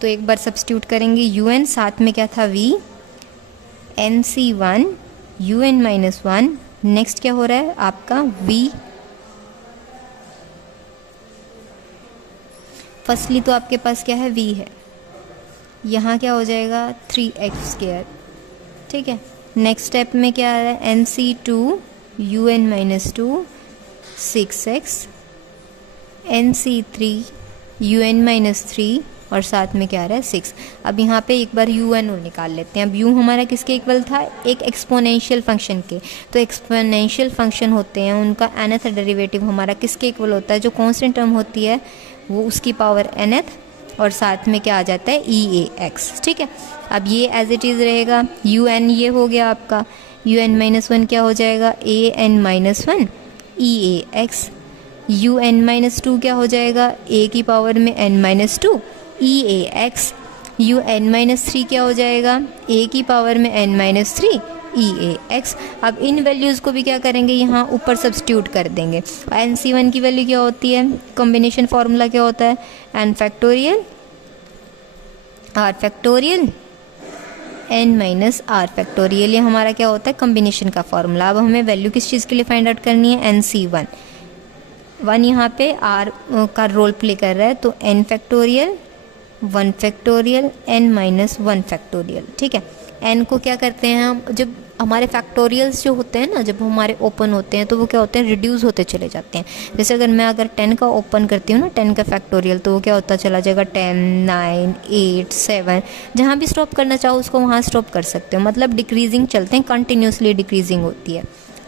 तो एक बार सब्स्टिट्यूट करेंगे un, साथ में क्या था v nc1 un-1, नेक्स्ट क्या हो रहा है आपका v, फर्स्टली तो आपके पास क्या है v है, यहाँ क्या हो जाएगा 3x², ठीक है। नेक्स्ट स्टेप में क्या आ रहा है, nc2 un-2 6x nc3 un-3 और साथ में क्या आ रहा है 6। अब यहाँ पे एक बार un और निकाल लेते हैं। अब u हमारा किसके इक्वल था, एक एक्सपोनेंशियल फंक्शन के। तो एक्सपोनेंशियल फंक्शन होते हैं उनका nth डेरिवेटिव हमारा किसके इक्वल होता है, जो कांस्टेंट टर्म होती है वो उसकी पावर nth और साथ में क्या आ जाता है EAX, ठीक है। अब ये एज इट इज़ रहेगा, un ये हो गया आपका, un-1 क्या हो जाएगा an-1 EAX, un-2 क्या हो जाएगा a की पावर में n-2 EAX, un-3 क्या हो जाएगा a की पावर में n-3 EAX। अब इन वैल्यूज़ को भी क्या करेंगे, यहाँ ऊपर सब्स्टिट्यूट कर देंगे। nc1 की वैल्यू क्या होती है, कॉम्बिनेशन फार्मूला क्या होता है, n factorial r factorial n-r factorial, ये हमारा क्या होता है कॉम्बिनेशन का फार्मूला। अब हमें वैल्यू किस चीज़ के लिए फाइंड आउट करनी है, nc1 यहाँ पे r का रोल प्ले कर रहा है, तो n factorial 1 factorial n-1 factorial, ठीक है। n को क्या करते हैं हम, जब हमारे फैक्टोरियल्स जो होते हैं ना, जब हमारे ओपन होते हैं तो वो क्या होते हैं, रिड्यूस होते चले जाते हैं। जैसे अगर 10 का ओपन करती हूँ ना, 10 का फैक्टोरियल, तो वो क्या होता चला जाएगा 10 9 8 7, जहाँ भी स्टॉप करना चाहो उसको वहाँ स्टॉप कर सकते हो, मतलब डिक्रीजिंग चलते हैं, कंटिन्यूसली डिक्रीजिंग होती है,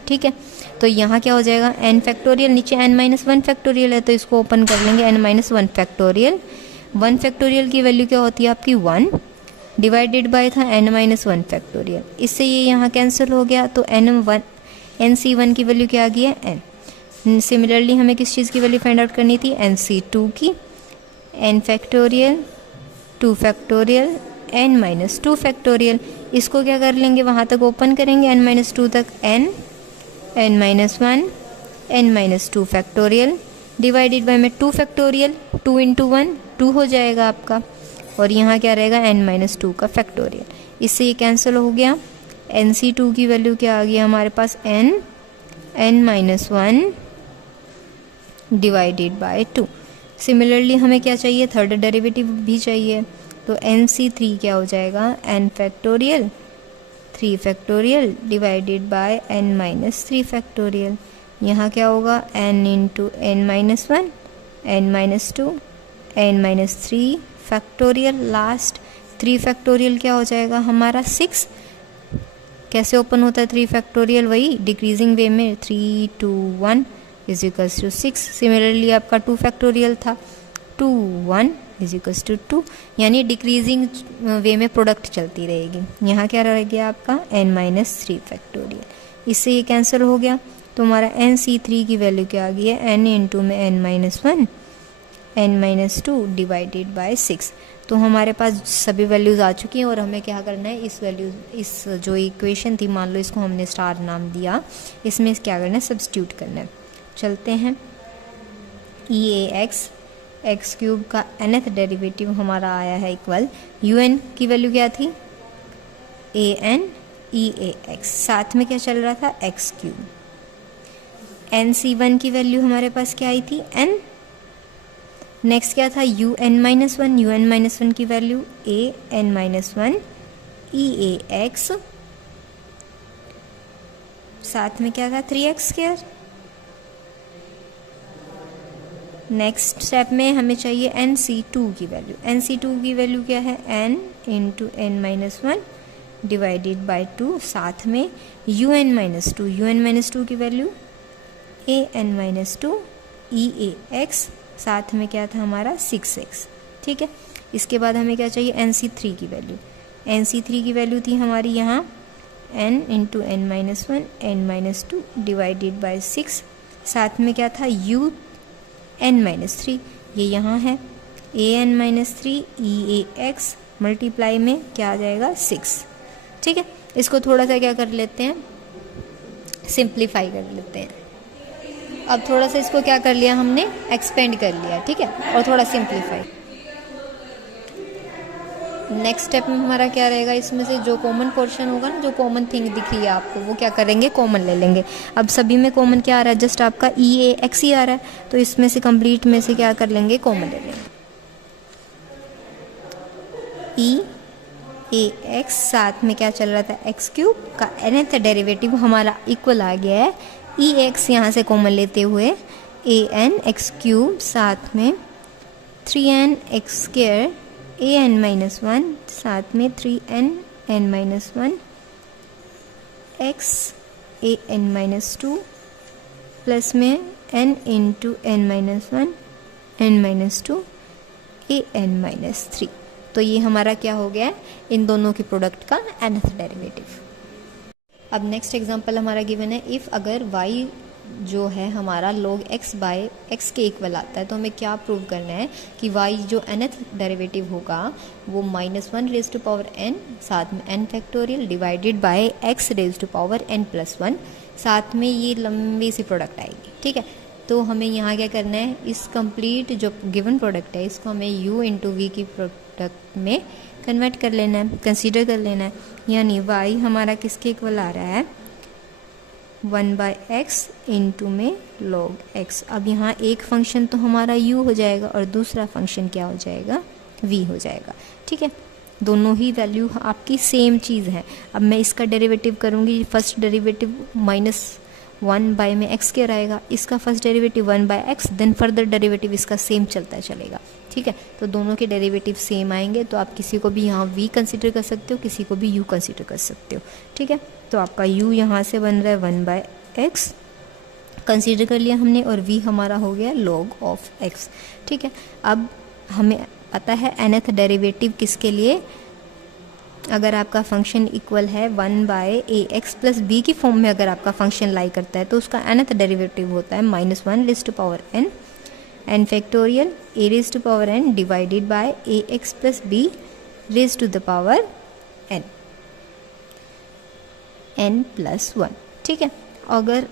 ठीक है। तो यहाँ क्या हो जाएगा n फैक्टोरियल, नीचे n-1 फैक्टोरियल है तो इसको ओपन कर लेंगे, n-1 फैक्टोरियल, 1 फैक्टोरियल की वैल्यू क्या होती है आपकी 1, डिवाइडेड बाय था n-1 फैक्टोरियल, इससे ये यहाँ कैंसिल हो गया, तो nc1 की वैल्यू क्या आ गई है n। सिमिलरली हमें किस चीज़ की वैल्यू फाइंड आउट करनी थी, nc2 की, n factorial 2 factorial n-2 factorial. इसको क्या कर लेंगे, वहाँ तक ओपन करेंगे n-2 तक, n-1 n-2 factorial divided by में 2 फैक्टोरियल, 2 इंटू 1 2 हो जाएगा आपका, और यहाँ क्या रहेगा n-2 का फैक्टोरियल। इससे ये कैंसिल हो गया। nc2 की वैल्यू क्या आ गई हमारे पास, n-1 डिवाइडेड बाय 2। सिमिलरली हमें क्या चाहिए, थर्ड डेरिवेटिव भी चाहिए, तो nc3 क्या हो जाएगा, n factorial 3 factorial divided bye n-3 factorial. यहाँ क्या होगा, n into n-1 n-2 n-3 factorial, last 3 factorial क्या हो जाएगा हमारा 6। कैसे ओपन होता है 3 फैक्टोरियल, वही डिक्रीजिंग वे में 3 2 1 इज इक्वल्स टू 6। सिमिलरली आपका 2 फैक्टोरियल था 2 1 इज इक्वल्स टू 2, यानी डिक्रीजिंग वे में प्रोडक्ट चलती रहेगी। यहाँ क्या रह गया आपका n-3 फैक्टोरियल, इससे ये कैंसिल हो गया, तो हमारा nc3 की वैल्यू क्या आ गई है, n इंटू में n-1 n-2 डिवाइडेड बाय 6। तो हमारे पास सभी वैल्यूज़ आ चुकी हैं, और हमें क्या करना है, इस जो इक्वेशन थी, मान लो इसको हमने स्टार नाम दिया, इसमें क्या करना है, सब्स्टिट्यूट करना है। चलते हैं, x क्यूब का nth डेरिवेटिव हमारा आया है इक्वल un की वैल्यू क्या थी, an eax, साथ में क्या चल रहा था, x क्यूब। nc1 की वैल्यू हमारे पास क्या आई थी, n। नेक्स्ट क्या था, un-1 की वैल्यू an-1 eax, साथ में क्या था, 3x²। नेक्स्ट स्टेप में हमें चाहिए nc2 की वैल्यू। nc2 की वैल्यू क्या है, n into n-1 divided by 2, साथ में un-2 की वैल्यू an-2 eax, साथ में क्या था हमारा 6x। ठीक है, इसके बाद हमें क्या चाहिए, nc3 की वैल्यू। nc3 की वैल्यू थी हमारी यहाँ n into n-1 n-2 divided by 6, साथ में क्या था un-3, ये यहाँ है an-3 eax मल्टीप्लाई में क्या आ जाएगा 6। ठीक है, इसको थोड़ा सा क्या कर लेते हैं, सिंप्लीफाई कर लेते हैं। अब थोड़ा सा इसको क्या कर लिया हमने, एक्सपेंड कर लिया, ठीक है, और थोड़ा सिंप्लीफाई। नेक्स्ट स्टेप में हमारा क्या रहेगा, इसमें से जो कॉमन पोर्शन होगा ना, जो कॉमन थिंग दिख रही है आपको, वो क्या करेंगे, कॉमन ले लेंगे। अब सभी में कॉमन क्या आ रहा है, जस्ट आपका eax ही आ रहा है, तो इसमें से कंप्लीट में से क्या कर लेंगे, कॉमन ले लेंगे। eax, साथ में क्या चल रहा था, x क्यूब का nth डेरिवेटिव हमारा इक्वल आ गया है ex, यहाँ से कॉमन लेते हुए an x क्यूब, साथ में 3n(x²) an-1, साथ में 3n(n-1) x an-2 प्लस में n into n-1 n-2 an-3। तो ये हमारा क्या हो गया है, इन दोनों की प्रोडक्ट का nth डेरिवेटिव। अब नेक्स्ट एग्जांपल हमारा गिवन है, इफ़ अगर y जो है हमारा log x बाय x के इक्वल आता है, तो हमें क्या प्रूव करना है कि y जो nth डेरिवेटिव होगा वो -1 रेज़ टू पावर n, साथ में n factorial divided by x raise to power n+1, साथ में ये लंबी सी प्रोडक्ट आएगी। ठीक है, तो हमें यहाँ क्या करना है, इस कंप्लीट जो गिवन प्रोडक्ट है इसको हमें u इंटू वी की प्रोडक्ट में कन्वर्ट कर लेना है, कंसीडर कर लेना है। यानी y हमारा किसके इक्वल आ रहा है, 1/x इंटू में log x। अब यहाँ एक फंक्शन तो हमारा u हो जाएगा और दूसरा फंक्शन क्या हो जाएगा, v हो जाएगा। ठीक है, दोनों ही वैल्यू आपकी सेम चीज़ है। अब मैं इसका डेरिवेटिव करूँगी, फर्स्ट डेरिवेटिव -1 में x के रहेगा, इसका first derivative 1/x, then further derivative इसका सेम चलता चलेगा। ठीक है, तो दोनों के डेरिवेटिव सेम आएंगे, तो आप किसी को भी यहाँ v कंसीडर कर सकते हो, किसी को भी u कंसीडर कर सकते हो। ठीक है, तो आपका u यहाँ से बन रहा है 1/x कंसीडर कर लिया हमने, और v हमारा हो गया log ऑफ x। ठीक है, अब हमें पता है nth डेरिवेटिव किसके लिए, अगर आपका फंक्शन इक्वल है 1/ax प्लस बी की फॉर्म में अगर आपका फंक्शन लाई करता है तो उसका nth डेरिवेटिव होता है -1 raise to power n n factorial a raise to power n divided by ax plus b raise to the power n plus 1। ठीक है, अगर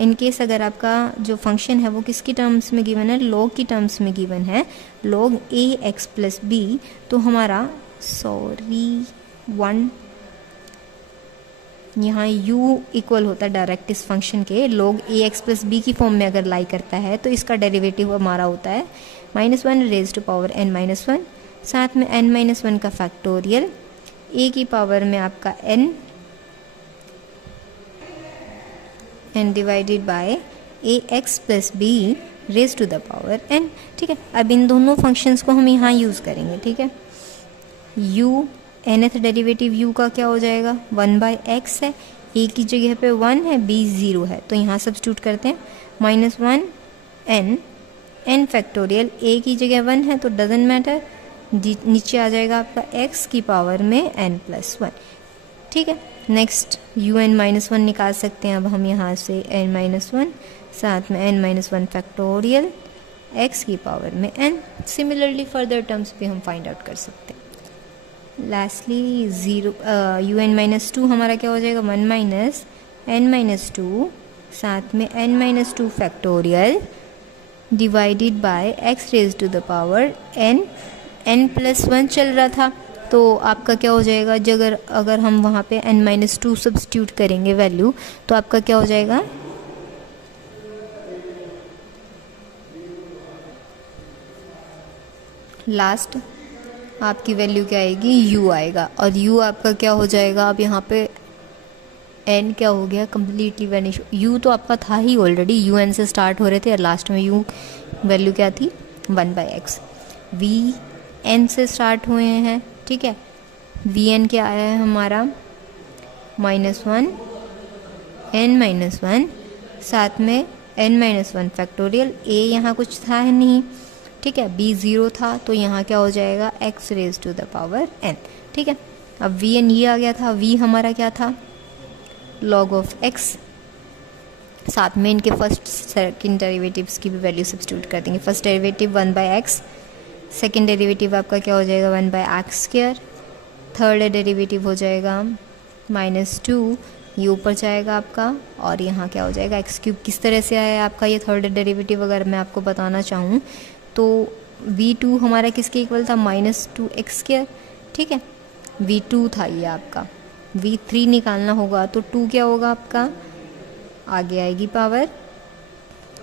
इन केस अगर आपका जो फंक्शन है वो किसकी टर्म्स में गिवन है, लॉग की टर्म्स में गिवन है, लॉग ax प्लस b, तो हमारा यहाँ u इक्वल होता है डायरेक्ट इस फंक्शन के log ax प्लस बी की फॉर्म में अगर लाई करता है तो इसका डेरिवेटिव हमारा होता है -1 रेज़ टू पावर n-1, साथ में n-1 का फैक्टोरियल a की पावर में आपका n divided by ax plus b raise to the power n। ठीक है, अब इन दोनों फंक्शंस को हम यहाँ यूज़ करेंगे। ठीक है, u nth डेरिवेटिव u का क्या हो जाएगा, 1/x है, a की जगह पे 1 है, b 0 है, तो यहाँ सब्स्टिट्यूट करते हैं -1 n फैक्टोरियल, a की जगह 1 है तो डजेंट मैटर, नीचे आ जाएगा आपका x की पावर में n प्लस 1। ठीक है, नेक्स्ट un-1 निकाल सकते हैं अब हम यहाँ से n-1, साथ में n-1 फैक्टोरियल x की पावर में n। सिमिलरली फर्दर टर्म्स भी हम फाइंड आउट कर सकते हैं। लास्टली un-2 हमारा क्या हो जाएगा, 1 n-2, साथ में n-2 factorial divided by x raise to the power n plus 1 चल रहा था तो आपका क्या हो जाएगा, अगर हम वहाँ पे n-2 सब्स्टिट्यूट करेंगे वैल्यू तो आपका क्या हो जाएगा, लास्ट आपकी वैल्यू क्या आएगी, u आएगा, और u आपका क्या हो जाएगा, अब यहाँ पे n क्या हो गया, कम्प्लीटली वैनिश। u तो आपका था ही ऑलरेडी, un से स्टार्ट हो रहे थे और लास्ट में u वैल्यू क्या थी, 1/x। v n से स्टार्ट हुए हैं। ठीक है, vn क्या आया है हमारा, -1 n-1, साथ में n-1 फैक्टोरियल, a यहाँ कुछ था नहीं। ठीक है, b 0 था तो यहाँ क्या हो जाएगा, x raise to the power n। ठीक है, अब vn ये आ गया था, v हमारा क्या था, log ऑफ x, साथ में इनके फर्स्ट सेकंड डेरिवेटिव्स की भी वैल्यू सब्स्टिट्यूट कर देंगे। First derivative 1/x, second derivative आपका क्या हो जाएगा, 1/x², थर्ड डेरिवेटिव हो जाएगा -2, ये ऊपर जाएगा आपका, और यहाँ क्या हो जाएगा x³ किस तरह से आया आपका ये थर्ड डेरिवेटिव अगर मैं आपको बताना चाहूँ तो v2 हमारा किसके इक्वल था, -2x²। ठीक है, v2 था ये आपका, v3 निकालना होगा तो 2 क्या होगा आपका, आगे आएगी पावर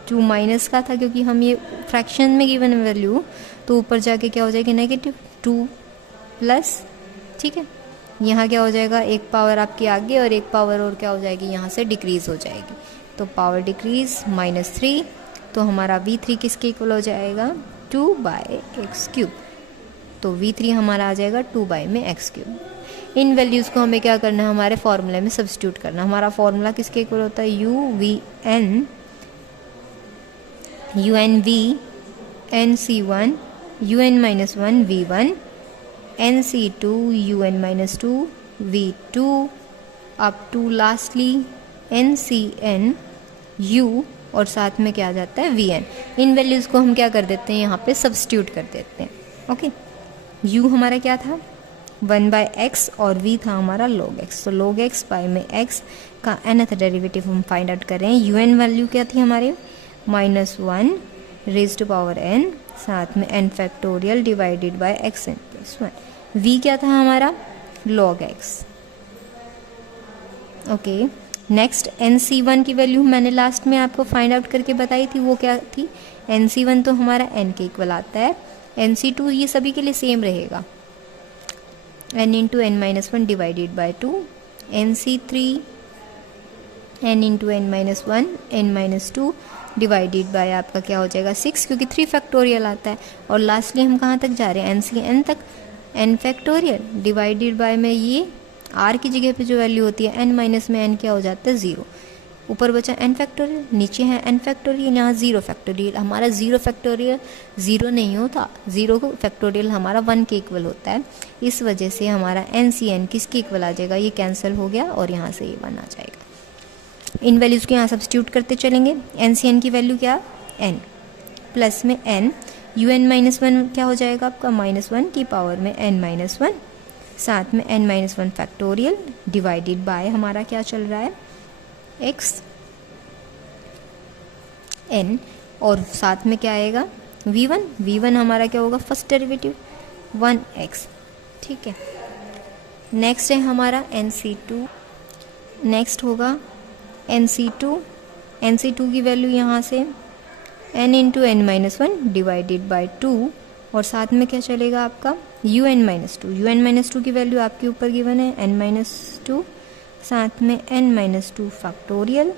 2 माइनस का था क्योंकि हम ये फ्रैक्शन में गिवन वैल्यू, तो ऊपर जाके क्या हो जाएगी -2 प्लस। ठीक है, यहाँ क्या हो जाएगा, एक पावर आपकी आगे और एक पावर और क्या हो जाएगी यहाँ से डिक्रीज़ हो जाएगी, तो पावर डिक्रीज -3, तो हमारा v3 किसके इक्वल हो जाएगा, 2/x³, तो v3 हमारा आ जाएगा 2/x³। इन वैल्यूज़ को हमें क्या करना है, हमारे फॉर्मूले में सब्स्टिट्यूट करना। हमारा फॉर्मूला किसके इक्वल होता है, unv nc1 un-1 v1 nc2 un-2 v2 up to lastly ncn u, और साथ में क्या आ जाता है vn। इन वैल्यूज़ को हम क्या कर देते हैं, यहाँ पे सब्स्टिट्यूट कर देते हैं। ओके, u हमारा क्या था, 1/x, और v था हमारा log x, तो log x बाय में x का nth डेरिवेटिव हम फाइंड आउट कर रहे हैं। un वैल्यू क्या थी हमारे, -1 रेज़ टू पावर n, साथ में n factorial divided bye xn plus 1। v क्या था हमारा, log x। Okay, next nc1 की वैल्यू मैंने लास्ट में आपको फाइंड आउट करके बताई थी, वो क्या थी, nc1 तो हमारा n के इक्वल आता है, nc2 ये सभी के लिए सेम रहेगा, n into n-1 divided by 2, nc3 n into n-1 n-2 divided by आपका क्या हो जाएगा 6, क्योंकि 3 फैक्टोरियल आता है, और लास्टली हम कहाँ तक जा रहे हैं, ncn तक, n फैक्टोरियल डिवाइडेड बाय में ये r की जगह पे जो वैल्यू होती है n माइनस में n क्या हो जाता है 0, ऊपर बचा n फैक्टोरियल, नीचे है n फैक्टोरियल, यहाँ 0 फैक्टोरियल। हमारा 0 फैक्टोरियल 0 नहीं होता, 0 को फैक्टोरियल हमारा 1 के इक्वल होता है। इस वजह से हमारा NCN किसके इक्वल आ जाएगा, ये कैंसिल हो गया और यहाँ से ये 1 आ जाएगा। इन वैल्यूज़ को यहाँ सब्स्टिट्यूट करते चलेंगे। NCN की वैल्यू क्या, n प्लस में n, UN-1 क्या हो जाएगा आपका, -1 की पावर में n-1, साथ में n-1 फैक्टोरियल डिवाइडेड बाय हमारा क्या चल रहा है, x n, और साथ में क्या आएगा v1 हमारा क्या होगा, फर्स्ट डेरिवेटिव 1x। ठीक है, नेक्स्ट है हमारा NC2, नेक्स्ट होगा NC2 की वैल्यू यहाँ से n into n-1 divided by 2, और साथ में क्या चलेगा आपका UN-2 की वैल्यू आपके ऊपर गिवन है n-2, साथ में n-2 फैक्टोरियल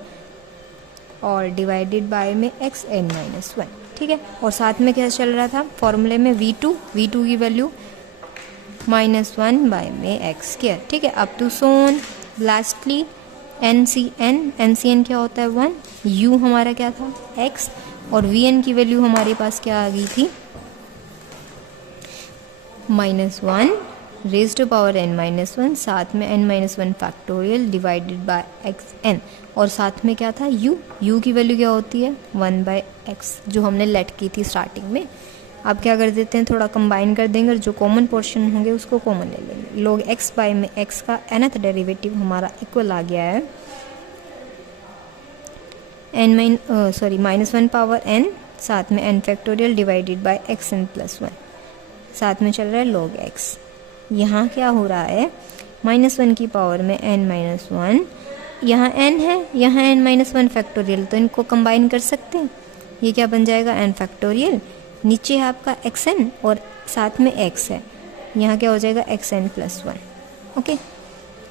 और डिवाइडेड बाय में x n-1। ठीक है, और साथ में क्या चल रहा था फॉर्मूले में v2 की वैल्यू -1 बाय में x स्क्वायर। ठीक है, up to so on. Lastly NCN क्या होता है 1, u हमारा क्या था x, और vn की वैल्यू हमारे पास क्या आ गई थी, -1 रेज़ टू पावर n-1, साथ में n-1 factorial divided bye xn, और साथ में क्या था u की वैल्यू क्या होती है 1/x, जो हमने लेट की थी स्टार्टिंग में। अब क्या कर देते हैं, थोड़ा कंबाइन कर देंगे और जो कॉमन पोर्शन होंगे उसको कॉमन ले लेंगे। log x बाय में x का nth डेरिवेटिव हमारा इक्वल आ गया है -1 पावर n, साथ में n factorial divided by xn+1, साथ में चल रहा है log x। यहाँ क्या हो रहा है, -1 की पावर में n-1, यहाँ n है, यहाँ n-1 फैक्टोरियल, तो इनको कंबाइन कर सकते हैं। ये क्या बन जाएगा n फैक्टोरियल, नीचे है आपका xn और साथ में x है, यहाँ क्या हो जाएगा xn+1। ओके,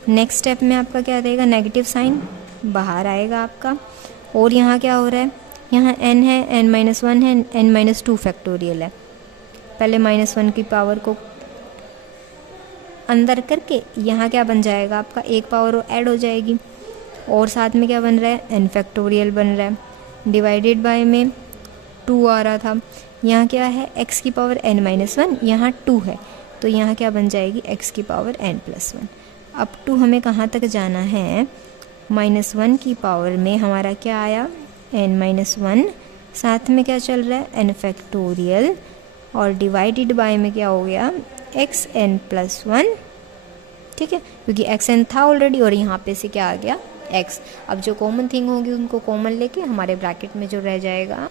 नेक्स्ट स्टेप में आपका क्या रहेगा, नेगेटिव साइन बाहर आएगा आपका, और यहाँ क्या हो रहा है, यहाँ n है, n-1 है, n-2 फैक्टोरियल है। पहले -1 की पावर को अंदर करके यहाँ क्या बन जाएगा आपका, एक पावर ऐड हो जाएगी, और साथ में क्या बन रहा है n फैक्टोरियल बन रहा है, डिवाइडेड बाय में 2 आ रहा था। यहाँ क्या है x की पावर n-1, यहाँ 2 है, तो यहाँ क्या बन जाएगी x की पावर n+1। अब टू हमें कहाँ तक जाना है, -1 की पावर में हमारा क्या आया n-1, साथ में क्या चल रहा है n फैक्टोरियल, और डिवाइडेड बाय में क्या हो गया xn+1। ठीक है, क्योंकि xn था ऑलरेडी और यहाँ पे से क्या आ गया x। अब जो कॉमन थिंग होगी उनको कॉमन लेके हमारे ब्रैकेट में जो रह जाएगा,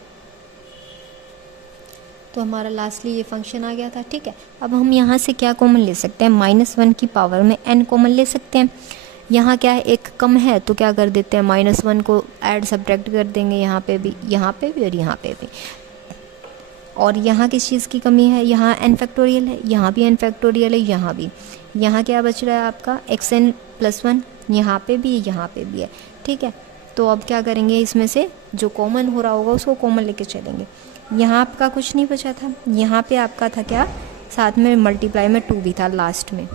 तो हमारा लास्टली ये फंक्शन आ गया था। ठीक है, अब हम यहाँ से क्या कॉमन ले सकते हैं, -1 की पावर में n कॉमन ले सकते हैं। यहाँ क्या है, एक कम है तो क्या कर देते हैं, -1 को ऐड सब्ट्रैक्ट कर देंगे, यहाँ पे भी और यहाँ पे भी। और यहाँ किस चीज़ की कमी है, यहाँ n फैक्टोरियल है, यहाँ भी n फैक्टोरियल है, यहाँ भी। यहाँ क्या बच रहा है आपका xn+1, यहाँ पे भी है। ठीक है, तो अब क्या करेंगे, इसमें से जो कॉमन हो रहा होगा उसको कॉमन लेके चलेंगे। यहाँ आपका कुछ नहीं बचा था, यहाँ पे आपका था क्या, साथ में मल्टीप्लाई में 2 भी था लास्ट में,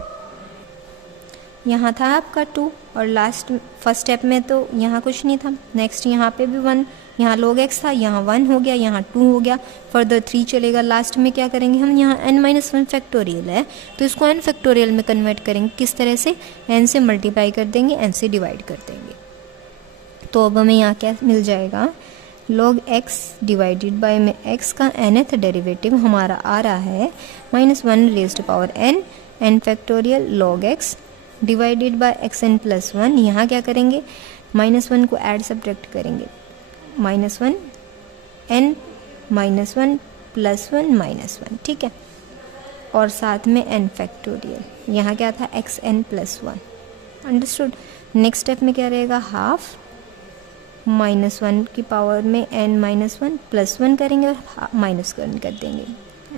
यहाँ था आपका 2, और लास्ट फर्स्ट स्टेप में तो यहाँ कुछ नहीं था। नेक्स्ट यहाँ पे भी 1, यहाँ log x था, यहाँ 1 हो गया, यहाँ 2 हो गया, फर्दर 3 चलेगा। लास्ट में क्या करेंगे हम, यहाँ n-1 फैक्टोरियल है तो इसको n फैक्टोरियल में कन्वर्ट करेंगे। किस तरह से, n से मल्टीप्लाई कर देंगे, n से डिवाइड कर देंगे। तो अब हमें यहाँ क्या मिल जाएगा, log x डिवाइडेड बाय में x का nth डेरिवेटिव हमारा आ रहा है -1 raise to power n factorial log x divided by xn+1। यहाँ क्या करेंगे, -1 को ऐड सब्ट्रैक्ट करेंगे, -1 n-1 +1 ठीक है, और साथ में n फैक्टोरियल, यहाँ क्या था xn+1। अंडरस्टूड। नेक्स्ट स्टेप में क्या रहेगा, हाफ -1 की पावर में n-1 +1 करेंगे और माइनस कर देंगे,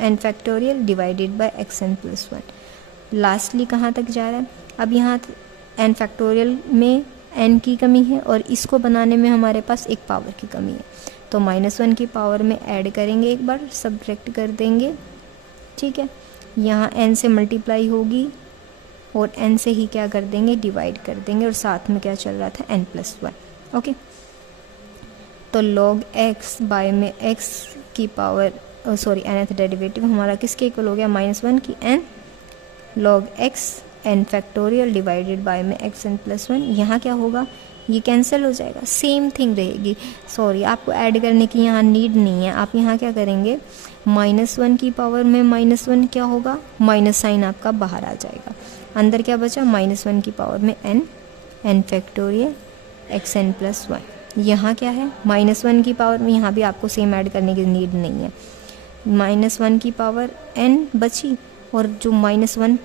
n factorial divided by xn+1। Lastly कहाँ तक जा रहा है, अब यहाँ n फैक्टोरियल में n की कमी है और इसको बनाने में हमारे पास एक पावर की कमी है, तो -1 की पावर में ऐड करेंगे, एक बार सब्ट्रैक्ट कर देंगे। ठीक है, यहाँ n से मल्टीप्लाई होगी और n से ही क्या कर देंगे, डिवाइड कर देंगे, और साथ में क्या चल रहा था n+1। ओके। तो log x बाय में x की पावर nth डेरिवेटिव हमारा किसके इक्वल हो गया, -1 की n log x n factorial divided by में x n प्लस 1। यहाँ क्या होगा, ये कैंसिल हो जाएगा, सेम थिंग रहेगी। सॉरी, आपको ऐड करने की यहाँ नीड नहीं है। आप यहाँ क्या करेंगे, -1 की पावर में -1 क्या होगा, माइनस साइन आपका बाहर आ जाएगा। अंदर क्या बचा, -1 की पावर में n factorial x n plus 1। यहाँ क्या है, -1 की पावर में, यहाँ भी आपको सेम ऐड करने की नीड नहीं है। -1 की पावर n बची, और जो -1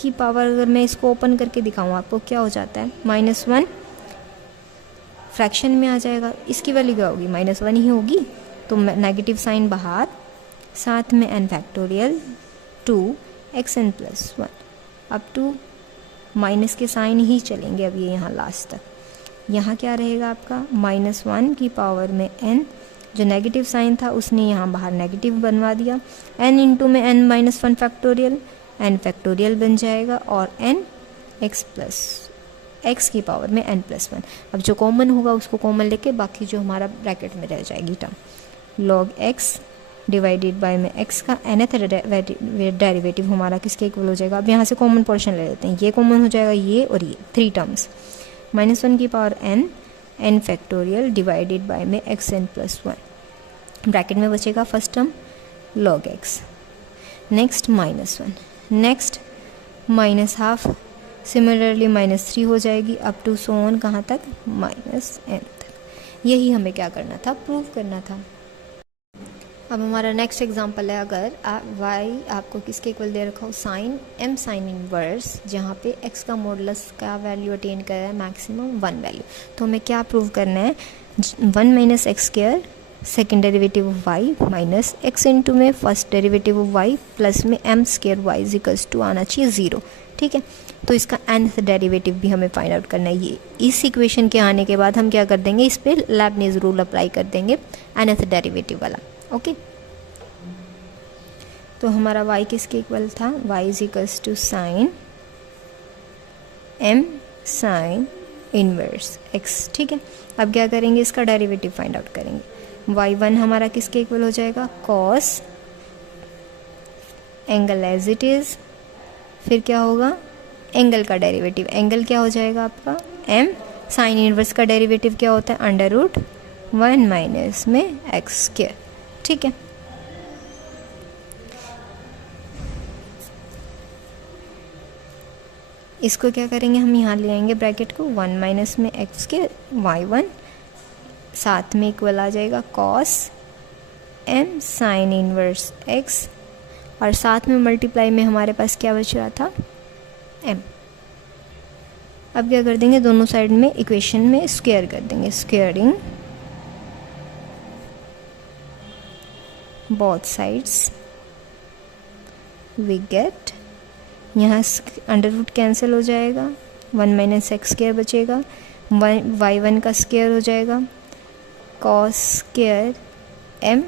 की पावर अगर मैं इसको ओपन करके दिखाऊँ आपको, क्या हो जाता है, -1 फ्रैक्शन में आ जाएगा। इसकी वैल्यू क्या होगी, -1 ही होगी, तो नेगेटिव साइन बाहर, साथ में n फैक्टोरियल 2 xn प्लस 1। अब टू माइनस के साइन ही चलेंगे अब ये यहाँ लास्ट तक। यहाँ क्या रहेगा आपका, -1 की पावर में n, जो नेगेटिव साइन था उसने यहाँ बाहर नेगेटिव बनवा दिया, n इंटू में n minus 1 factorial, n factorial बन जाएगा, और n x प्लस x की पावर में n प्लस 1। अब जो कॉमन होगा उसको कॉमन लेके बाकी जो हमारा ब्रैकेट में रह जाएगी term, log x divided by में x का nth डेरिवेटिव हमारा किसके इक्वल हो जाएगा। अब यहाँ से कॉमन पोर्शन ले लेते हैं, ये कॉमन हो जाएगा, ये और ये 3 टर्म्स, -1 की power n factorial divided by में x n प्लस 1। ब्रैकेट में बचेगा first term log x, next -1, next -½ similarly -3 हो जाएगी, अप टू सो ऑन कहाँ तक, -n तक। यही हमें क्या करना था, प्रूव करना था। अब हमारा नेक्स्ट एग्जांपल है, अगर y आपको किसके इक्वल दे रखा हो, साइन m साइन इनवर्स, जहाँ पे x का मॉडुलस का वैल्यू अटेन कर रहा है मैक्सिमम 1 वैल्यू। तो हमें क्या प्रूव करना है, 1 minus x square second derivative of y minus x into में first derivative of y plus में m square y equals to आना चाहिए 0। ठीक है, तो इसका nth डेरिवेटिव भी हमें फाइंड आउट करना है। ये इस इक्वेशन के आने के बाद हम क्या कर देंगे, इस पर लेबनिज़ रूल अप्लाई कर देंगे nth डेरिवेटिव वाला। ओके, तो हमारा y किसके इक्वल था, y is equals to sine m sine inverse x। ठीक है, अब क्या करेंगे, इसका डेरिवेटिव फाइंड आउट करेंगे। y1 हमारा किसके इक्वल हो जाएगा, cos angle as it is, फिर क्या होगा, एंगल का डेरिवेटिव, एंगल क्या हो जाएगा आपका m, साइन इनवर्स का डेरिवेटिव क्या होता है, √1 माइनस में एक्स स्क्वायर। ठीक है, इसको क्या करेंगे, हम यहाँ ले आएंगे ब्रैकेट को, 1 माइनस में एक्स के y1, साथ में इक्वल आ जाएगा cos m sine inverse x, और साथ में मल्टीप्लाई में हमारे पास क्या बच रहा था, m। अब क्या कर देंगे, दोनों साइड में इक्वेशन में स्क्वायर कर देंगे, squaring both sides we get, यहाँ अंडर रूट कैंसिल हो जाएगा, 1 माइनस एक्स स्क्वायर बचेगा, y1 का स्क्वायर हो जाएगा, cos square m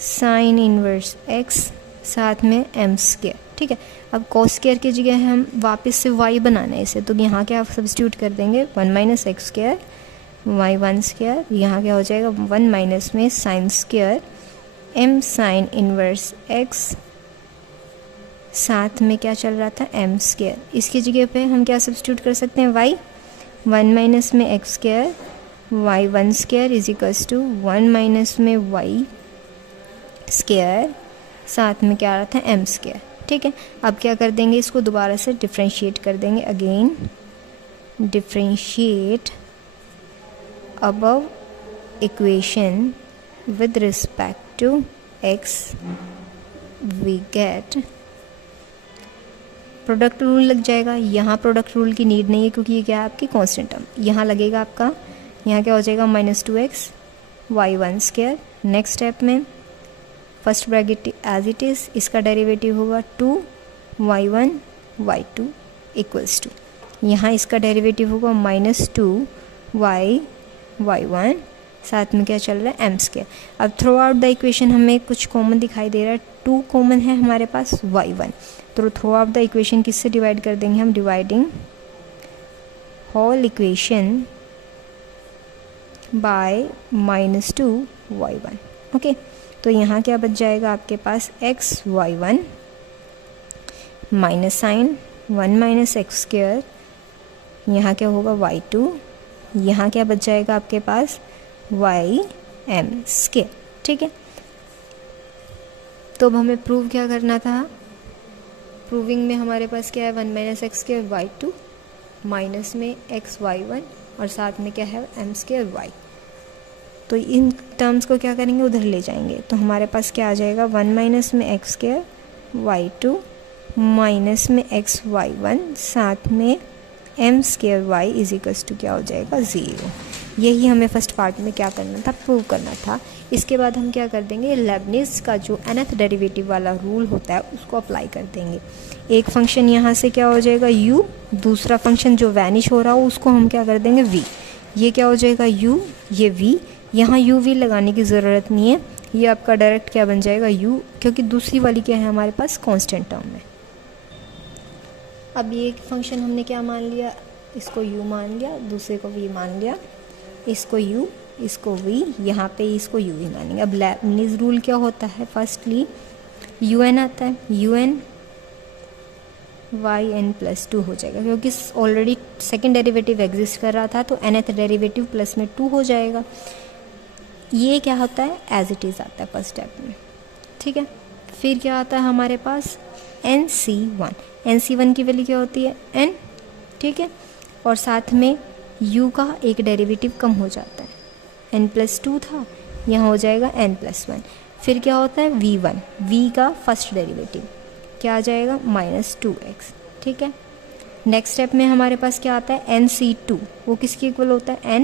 sine inverse x, साथ में m स्क्वायर। ठीक है, अब cos स्क्वायर की जगह हम वापस से y बनाना है इसे, तो यहाँ क्या सब्स्टिट्यूट कर देंगे, 1 minus x square y1 square, यहाँ क्या हो जाएगा 1 माइनस में sine square m sine inverse x, साथ में क्या चल रहा था m स्क्वायर। इसकी जगह पे हम क्या सब्स्टिट्यूट कर सकते हैं, y 1 माइनस में x square y1 square is equals to 1 minus में y स्क्वायर, साथ में क्या आ रहा था m स्क्वायर। ठीक है, अब क्या कर देंगे, इसको दोबारा से डिफ्रेंशिएट कर देंगे, again differentiate above equation with respect to x, we get, product rule लग जाएगा। यहाँ प्रोडक्ट रूल की नीड नहीं है क्योंकि ये क्या है आपकी कांस्टेंट टर्म, यहाँ लगेगा आपका, यहाँ क्या हो जाएगा -2x y1 square. Next step में first bracket as it is, इसका डेरिवेटिव होगा 2y1 y2 इक्वल्स टू, यहाँ इसका डेरिवेटिव होगा -2y y1, साथ में क्या चल रहा है m स्क्वायर। अब थ्रू आउट द इक्वेशन हमें कुछ कॉमन दिखाई दे रहा है, 2 कॉमन है हमारे पास y1, तो थ्रू आउट द इक्वेशन किससे डिवाइड कर देंगे हम, dividing whole equation by -2y1। Okay, तो यहाँ क्या बच जाएगा आपके पास xy1 minus sine 1 minus x square, यहाँ क्या होगा y2, यहाँ क्या बच जाएगा आपके पास y_m स्क्वायर। ठीक है, तो अब हमें प्रूव क्या करना था, प्रूविंग में हमारे पास क्या है 1 minus x square y2 minus में xy1 और साथ में क्या है m स्क्वायर y। तो इन टर्म्स को क्या करेंगे, उधर ले जाएंगे, तो हमारे पास क्या आ जाएगा 1 माइनस में एक्स स्क्वायर y2 माइनस में xy1 साथ में m square y is equals to क्या हो जाएगा 0। यही हमें फर्स्ट पार्ट में क्या करना था, प्रूव करना था। इसके बाद हम क्या कर देंगे, लेबनिज का जो nth डेरिवेटिव वाला रूल होता है उसको अप्लाई कर देंगे। एक फंक्शन यहाँ से क्या हो जाएगा u, दूसरा फंक्शन जो वैनिश हो रहा हो उसको हम क्या कर देंगे v। ये क्या हो जाएगा u, ये v, यहाँ u v लगाने की ज़रूरत नहीं है, ये आपका डायरेक्ट क्या बन जाएगा u, क्योंकि दूसरी वाली क्या है हमारे पास कांस्टेंट टर्म है। अब ये एक फंक्शन हमने क्या मान लिया, इसको u मान लिया, दूसरे को v मान लिया, इसको u इसको v, यहाँ पे इसको u ही मानेंगे। अब लेबनिज रूल क्या होता है, फर्स्टली un आता है, un yn प्लस 2 हो जाएगा, क्योंकि ऑलरेडी सेकेंड डेरिवेटिव एग्जिस्ट कर रहा था तो nth डेरिवेटिव प्लस में 2 हो जाएगा। ये क्या होता है, एज इट इज़ आता है फर्स्ट स्टेप में। ठीक है, फिर क्या आता है हमारे पास nc1, nc1 की वैल्यू क्या होती है n। ठीक है, और साथ में u का एक डेरिवेटिव कम हो जाता है, n प्लस 2 था, यहाँ हो जाएगा n प्लस 1। फिर क्या होता है v1, v का फर्स्ट डेरिवेटिव क्या आ जाएगा -2x। ठीक है, नेक्स्ट स्टेप में हमारे पास क्या आता है nc2, वो किसके इक्वल होता है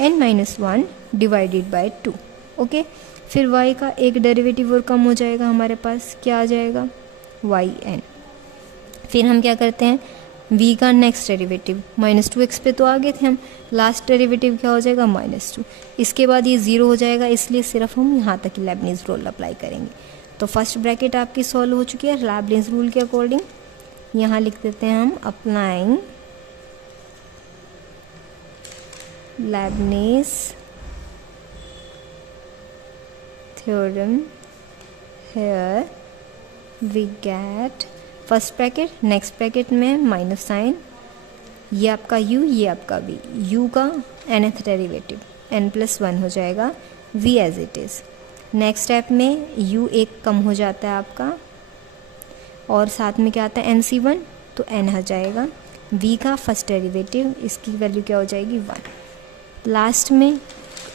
n minus 1 divided by 2। Okay, फिर y का एक डेरिवेटिव और कम हो जाएगा, हमारे पास क्या आ जाएगा yn। फिर हम क्या करते हैं, v का नेक्स्ट डेरिवेटिव -2x पे तो आगे थे हम, लास्ट डेरिवेटिव क्या हो जाएगा -2। इसके बाद ये 0 हो जाएगा, इसलिए सिर्फ हम यहाँ तक ही लेबनिज रूल अप्लाई करेंगे। तो फर्स्ट ब्रैकेट आपकी सॉल्व हो चुकी है लेबनिज रूल के अकॉर्डिंग। यहाँ लिख देते हैं हम applying Leibniz theorem here we get first bracket, next bracket में माइनस साइन, ये आपका u, ये आपका v, u का nth डेरिवेटिव n प्लस 1 हो जाएगा, v as it is. Next step में u एक कम हो जाता है आपका, और साथ में क्या आता है nc1, तो n आ जाएगा, v का फर्स्ट डेरिवेटिव इसकी वैल्यू क्या हो जाएगी 1। लास्ट में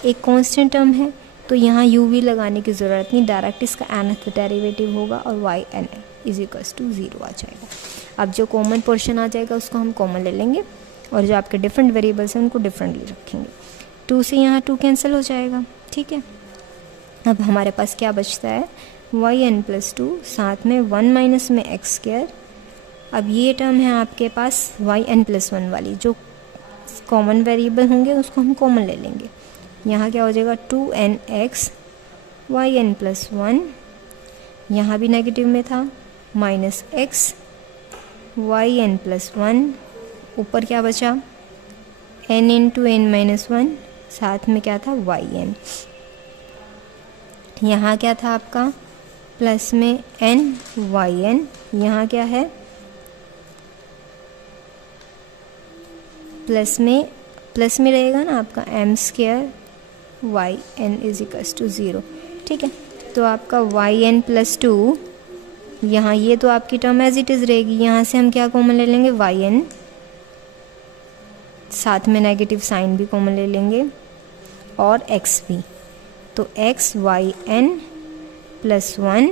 एक कांस्टेंट टर्म है तो यहाँ u v लगाने की ज़रूरत नहीं, डायरेक्ट इसका nth डेरिवेटिव होगा और yn इज इक्वल्स टू 0 आ जाएगा। अब जो कॉमन पोर्शन आ जाएगा उसको हम कॉमन ले लेंगे, और जो आपके डिफरेंट वेरिएबल्स हैं उनको डिफरेंटली रखेंगे। 2 से यहाँ 2 कैंसिल हो जाएगा। ठीक है, अब हमारे पास क्या बचता है yn प्लस 2 साथ में 1 माइनस में एक्स स्क्वायर। अब ये टर्म है आपके पास yn प्लस 1 वाली, जो कॉमन वेरिएबल होंगे उसको हम कॉमन ले लेंगे। यहाँ क्या हो जाएगा 2nx yn प्लस 1, यहाँ भी नेगेटिव में था, माइनस एक्स yn प्लस 1, ऊपर क्या बचा n इंटू n माइनस 1, साथ में क्या था yn। यहाँ क्या था आपका प्लस में n yn, यहाँ क्या है प्लस में रहेगा ना आपका m square yn is equals to 0। ठीक है, तो आपका yn प्लस 2, यहाँ ये तो आपकी टर्म एज इट इज़ रहेगी, यहाँ से हम क्या कॉमन ले लेंगे yn, साथ में नेगेटिव साइन भी कॉमन ले लेंगे, और x भी, तो x yn प्लस 1,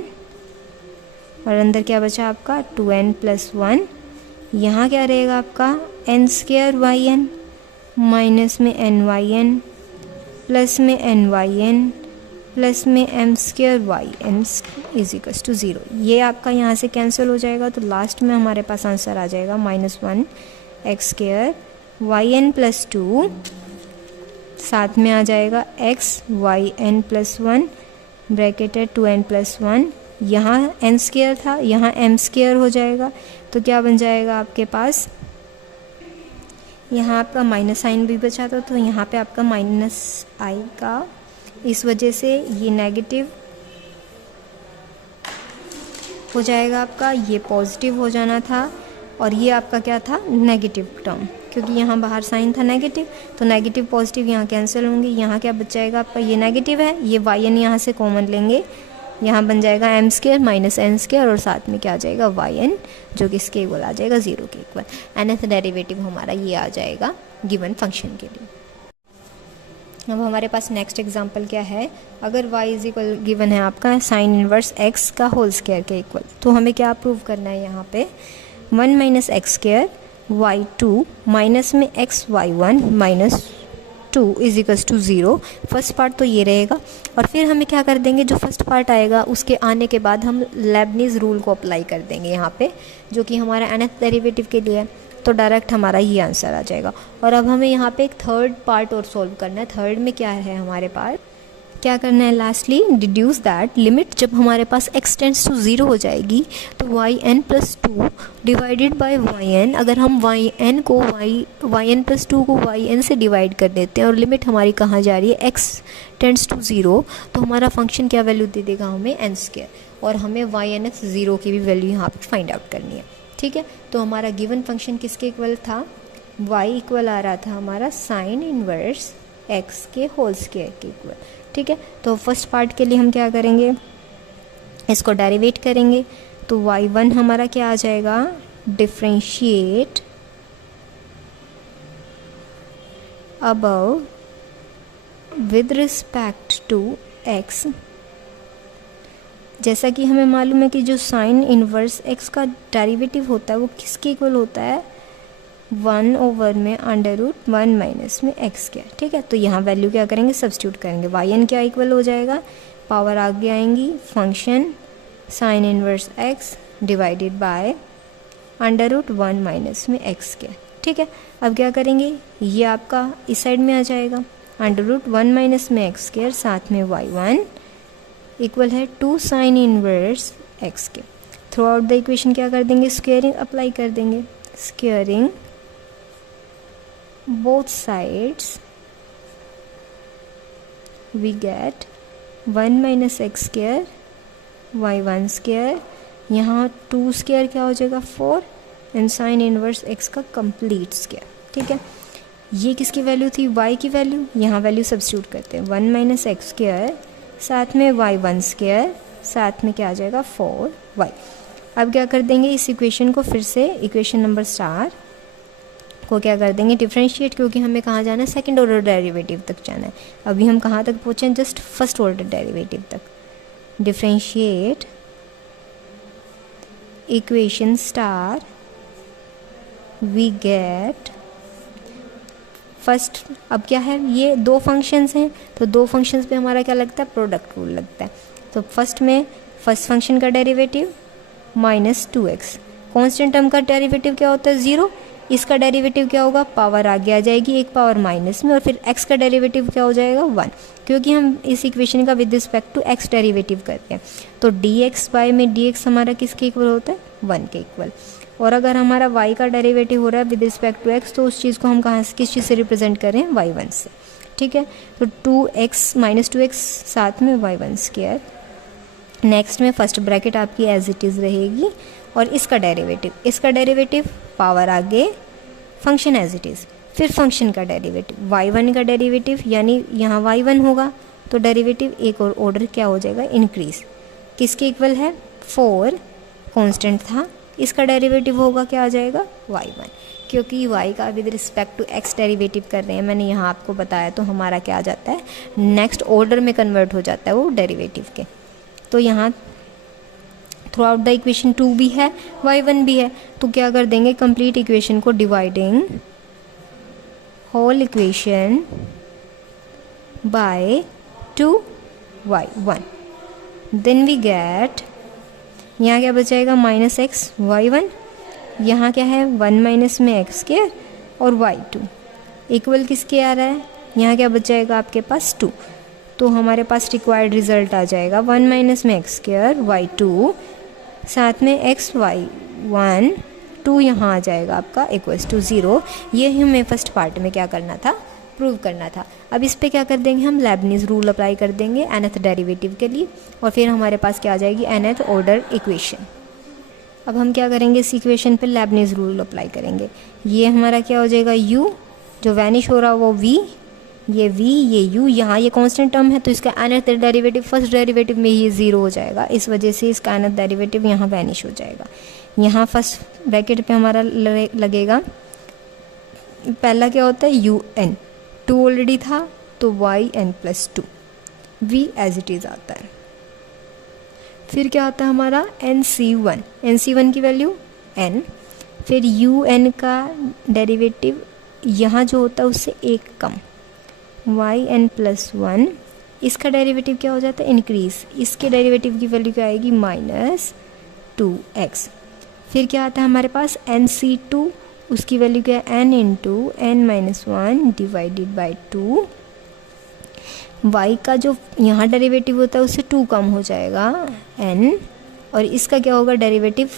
और अंदर क्या बचा आपका 2n प्लस 1, यहाँ क्या रहेगा आपका n स्क्वायर yn माइनस में nyn प्लस में nyn प्लस में m square yn is equals to 0। ये आपका यहाँ से कैंसिल हो जाएगा, तो लास्ट में हमारे पास आंसर आ जाएगा -1 एक्स स्क्वायर yn प्लस 2, साथ में आ जाएगा x yn प्लस 1 ब्रैकेट है 2n प्लस 1, यहाँ n स्क्वायर था, यहाँ m स्क्वायर हो जाएगा, तो क्या बन जाएगा आपके पास यहाँ आपका माइनस साइन भी बचा था, तो यहाँ पे आपका माइनस आएगा, इस वजह से ये नेगेटिव हो जाएगा आपका, ये पॉजिटिव हो जाना था, और ये आपका क्या था, नेगेटिव टर्म, क्योंकि यहाँ बाहर साइन था नेगेटिव, तो नेगेटिव पॉजिटिव यहाँ कैंसिल होंगे। यहाँ क्या बच जाएगा आपका, ये नेगेटिव है, ये वाई एन यहाँ से कॉमन लेंगे, यहाँ बन जाएगा m square minus n square, और साथ में क्या आ जाएगा वाई एन, जो कि इसके इक्वल आ जाएगा 0 के इक्वल। nth डेरिवेटिव हमारा ये आ जाएगा गिवन फंक्शन के लिए। अब हमारे पास नेक्स्ट एग्जांपल क्या है, अगर y इज इक्वल गिवन है आपका साइन इनवर्स x का होल स्क्वायर के इक्वल, तो हमें क्या प्रूव करना है यहाँ पे, 1 minus x square Y two minus में x Y one minus 2 is equals to 0। First part तो ये रहेगा, और फिर हमें क्या कर देंगे, जो फर्स्ट पार्ट आएगा उसके आने के बाद हम लेबनीज रूल को अप्लाई कर देंगे यहाँ पे, जो कि हमारा nth डेरिवेटिव के लिए है, तो डायरेक्ट हमारा ये आंसर आ जाएगा। और अब हमें यहाँ पे एक थर्ड पार्ट और सॉल्व करना है। थर्ड में क्या है हमारे पास, क्या करना है, लास्टली डिड्यूस दैट लिमिट जब हमारे पास x टेंड्स टू 0 हो जाएगी, तो y n plus 2 divided by y n, अगर हम वाई एन प्लस 2 को वाई एन से डिवाइड कर देते हैं और लिमिट हमारी कहाँ जा रही है, x टेंड्स टू 0, तो हमारा फंक्शन क्या वैल्यू दे देगा हमें एन स्क्वायर, और हमें वाई एन एक्स 0 की भी वैल्यू यहाँ पे फाइंड आउट करनी है। ठीक है, तो हमारा गिवन फंक्शन किसके इक्वल था, y इक्वल आ रहा था हमारा साइन इनवर्स x के होल स्क्वायर के इक्वल। ठीक है, तो फर्स्ट पार्ट के लिए हम क्या करेंगे, इसको डेरिवेट करेंगे, तो y1 हमारा क्या आ जाएगा, differentiate above with respect to x। जैसा कि हमें मालूम है कि जो साइन इनवर्स x का डेरिवेटिव होता है वो किसके इक्वल होता है, 1 ओवर में अंडर रूट 1 माइनस में एक्स स्क्वायर। ठीक है, तो यहाँ वैल्यू क्या करेंगे, सब्स्टिट्यूट करेंगे, वाई एन क्या इक्वल हो जाएगा, पावर आगे आएंगी, function sine inverse x divided by under root 1 minus में एक्स स्क्वायर। ठीक है, अब क्या करेंगे, ये आपका इस साइड में आ जाएगा, अंडर रूट 1 माइनस में एक्स स्क्वायर, साथ में y1 इक्वल है 2 साइन इनवर्स x के। थ्रू आउट द इक्वेशन क्या कर देंगे, स्क्वेयरिंग अप्लाई कर देंगे, squaring both sides we get 1 minus x square y1 square, यहाँ 2 स्क्वायर क्या हो जाएगा 4, एंड साइन इनवर्स x का कंप्लीट स्क्वायर। ठीक है, ये किसकी वैल्यू थी, y की वैल्यू, यहाँ वैल्यू सब्स्टिट्यूट करते हैं, 1 माइनस एक्स स्क्वायर साथ में y1 स्क्वायर, साथ में क्या आ जाएगा 4y। अब क्या कर देंगे, इस इक्वेशन को फिर से इक्वेशन नंबर स्टार को क्या कर देंगे, डिफरेंशिएट, क्योंकि हमें कहाँ जाना है, सेकंड ऑर्डर डेरिवेटिव तक जाना है। अभी हम कहाँ तक पहुँचे हैं, जस्ट फर्स्ट ऑर्डर डेरिवेटिव तक। Differentiate equation star we get first. अब क्या है, ये दो फंक्शंस हैं, तो दो फंक्शंस पे हमारा क्या लगता है, प्रोडक्ट रूल लगता है। तो फर्स्ट में फर्स्ट फंक्शन का derivative minus 2x, constant term का डेरिवेटिव क्या होता है 0, इसका डेरिवेटिव क्या होगा, पावर आगे आ जाएगी, एक पावर माइनस में, और फिर x का डेरिवेटिव क्या हो जाएगा 1, क्योंकि हम इस इक्वेशन का with respect to x derivative करते हैं। तो dx बाय में dx हमारा किसके इक्वल होता है, 1 के इक्वल। और अगर हमारा y का डेरिवेटिव हो रहा है विद रिस्पेक्ट टू x, तो उस चीज़ को हम कहाँ से, किस चीज़ से रिप्रेजेंट करें, y1 से। ठीक है, तो 2x माइनस 2x साथ में y1 स्क्वायर। नेक्स्ट में फर्स्ट ब्रैकेट आपकी एज इट इज़ रहेगी, और इसका डेरिवेटिव पावर आगे, फंक्शन एज इट इज़, फिर फंक्शन का डेरिवेटिव y1 का डेरिवेटिव, यानी यहाँ y1 होगा तो डेरिवेटिव एक और ऑर्डर क्या हो जाएगा, इंक्रीज, किसके इक्वल है 4, कांस्टेंट था, इसका डेरिवेटिव होगा क्या आ जाएगा y1, क्योंकि y का with respect to x derivative कर रहे हैं, मैंने यहाँ आपको बताया, तो हमारा क्या आ जाता है, नेक्स्ट ऑर्डर में कन्वर्ट हो जाता है वो डेरिवेटिव के। तो यहाँ थ्रू आउट द इक्वेशन 2 भी है, y1 भी है, तो क्या कर देंगे, कंप्लीट इक्वेशन को dividing whole equation by 2y1, then we get, यहाँ क्या बचाएगा, माइनस एक्स y1, यहाँ क्या है 1 माइनस में एक्स स्क्वायर, और y2 इक्वल किसके आ रहा है, यहाँ क्या बचाएगा आपके पास 2, तो हमारे पास रिक्वायर्ड रिजल्ट आ जाएगा 1 माइनस में एक्स स्क्वायर y2 साथ में x y1 2 यहाँ आ जाएगा आपका इक्वल्स टू 0। ये हमें फर्स्ट पार्ट में क्या करना था, प्रूव करना था। अब इस पे क्या कर देंगे हम, लेबनीज़ रूल अप्लाई कर देंगे nth डेरिवेटिव के लिए, और फिर हमारे पास क्या आ जाएगी, nth ऑर्डर इक्वेशन। अब हम क्या करेंगे, इस इक्वेशन पे लेबनीज़ रूल अप्लाई करेंगे। ये हमारा क्या हो जाएगा, u जो वैनिश हो रहा है वो v, ये v ये u, यहाँ ये कांस्टेंट टर्म है तो इसका nth डेरिवेटिव फर्स्ट डेरिवेटिव में ही 0 हो जाएगा, इस वजह से इसका nth डेरिवेटिव यहाँ वैनिश हो जाएगा। यहाँ फर्स्ट ब्रैकेट पे हमारा लगेगा, पहला क्या होता है un, 2 ऑलरेडी था तो yn plus 2, v as it is आता है। फिर क्या आता है हमारा nc1 की वैल्यू n, फिर un का डेरिवेटिव यहाँ जो होता है उससे एक कम, yn प्लस 1, इसका डेरिवेटिव क्या हो जाता है, इंक्रीज, इसके डेरिवेटिव की वैल्यू क्या आएगी, -2x। फिर क्या आता है हमारे पास nc2, उसकी वैल्यू क्या है, n into n-1 divided by 2, y का जो यहाँ डेरिवेटिव होता है उससे 2 कम हो जाएगा n, और इसका क्या होगा डेरिवेटिव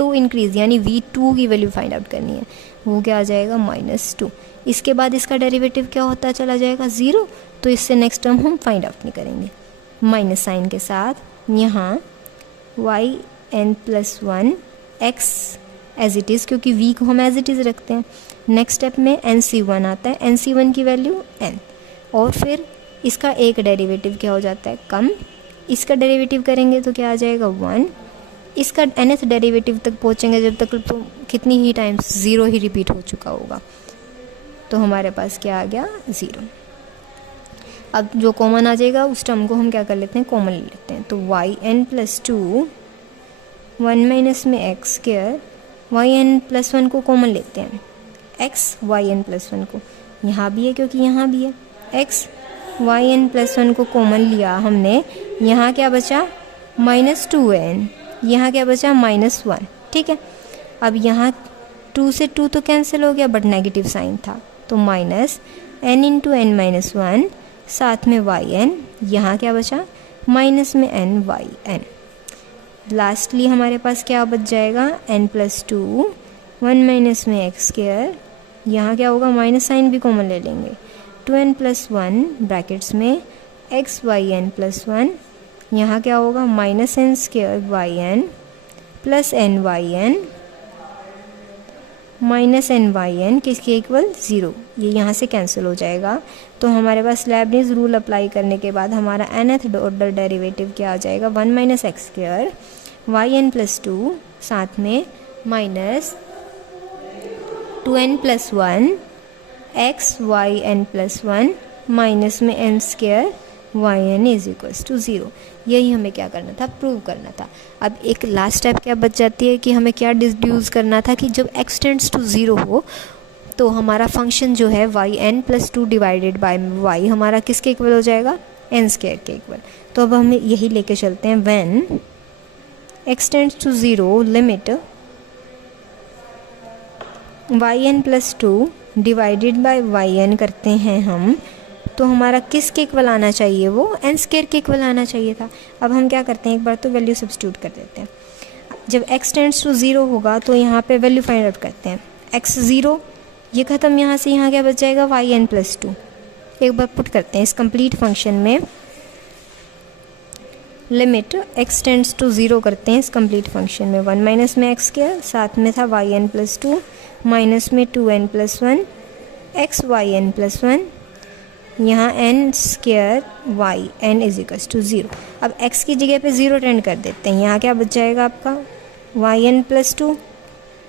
2 इंक्रीज, यानी v2 की वैल्यू फाइंड आउट करनी है, वो क्या आ जाएगा -2। इसके बाद इसका डेरिवेटिव क्या होता चला जाएगा 0, तो इससे नेक्स्ट टर्म हम फाइंड आउट नहीं करेंगे, माइनस साइन के साथ यहाँ yn plus 1 x as it is, क्योंकि v को हम एज इट इज़ रखते हैं। नेक्स्ट स्टेप में nc1 आता है, nc1 की वैल्यू n, और फिर इसका एक डेरिवेटिव क्या हो जाता है, कम, इसका डेरिवेटिव करेंगे तो क्या आ जाएगा 1, इसका nth डेरिवेटिव तक पहुँचेंगे जब तक तो कितनी ही टाइम्स 0 ही रिपीट हो चुका होगा, तो हमारे पास क्या आ गया 0। अब जो कॉमन आ जाएगा उस टर्म को हम क्या कर लेते हैं, कॉमन ले लेते हैं, तो yn प्लस 2 1 माइनस में एक्स स्क्वायर, yn प्लस 1 को कॉमन लेते हैं, x yn प्लस 1 को, यहाँ भी है क्योंकि यहाँ भी है, x yn प्लस 1 को कॉमन लिया हमने, यहाँ क्या बचा -2n, यहाँ क्या बचा -1, ठीक है। अब यहाँ 2 से 2 तो कैंसिल हो गया बट नेगेटिव साइन था, तो -n इंटू n-1 साथ में yn, यहाँ क्या बचा माइनस में n लास्टली हमारे पास क्या बच जाएगा n प्लस 2 1 माइनस में एक्स स्क्वायर, यहाँ क्या होगा माइनस साइन भी कॉमन ले लेंगे, 2n प्लस 1 ब्रैकेट्स में x yn प्लस 1, यहाँ क्या होगा -n square yn plus ny -ny किसके इक्वल 0, ये यहाँ से कैंसिल हो जाएगा। तो हमारे पास लेबनीज़ रूल अप्लाई करने के बाद हमारा nth ऑर्डर डेरिवेटिव क्या आ जाएगा 1 minus x square yn plus 2 साथ में -2n plus 1 x yn plus 1 minus में n square yn is equals to 0। यही हमें क्या करना था, प्रूव करना था। अब एक लास्ट स्टेप क्या बच जाती है कि हमें क्या डिड्यूस करना था कि जब x टेंड्स टू 0 हो तो हमारा फंक्शन जो है yn plus 2 divided bye y हमारा किसके इक्वल हो जाएगा, n स्क्वायर के इक्वल। तो अब हम यही लेके चलते हैं, when x tends to 0 limit yn plus 2 divided by yn करते हैं हम, तो हमारा किसके इक्वल आना चाहिए, वो n स्क्वायर के इक्वल आना चाहिए था। अब हम क्या करते हैं, एक बार तो वैल्यू सब्स्टिट्यूट कर देते हैं। जब x टेंड्स टू 0 होगा तो यहाँ पे वैल्यू फाइंड आउट करते हैं, x 0 ये ख़त्म, यहाँ से यहाँ क्या बच जाएगा yn प्लस 2। एक बार पुट करते हैं इस कंप्लीट फंक्शन में, लिमिट x टेंड्स टू 0 करते हैं इस कंप्लीट फंक्शन में, 1 माइनस में एक्स स्क्वायर साथ में था yn प्लस 2 माइनस में 2n plus 1 x yn plus 1, यहाँ n square yn is equals to 0। अब x की जगह पे 0 टेंड कर देते हैं, यहाँ क्या बच जाएगा आपका yn प्लस 2,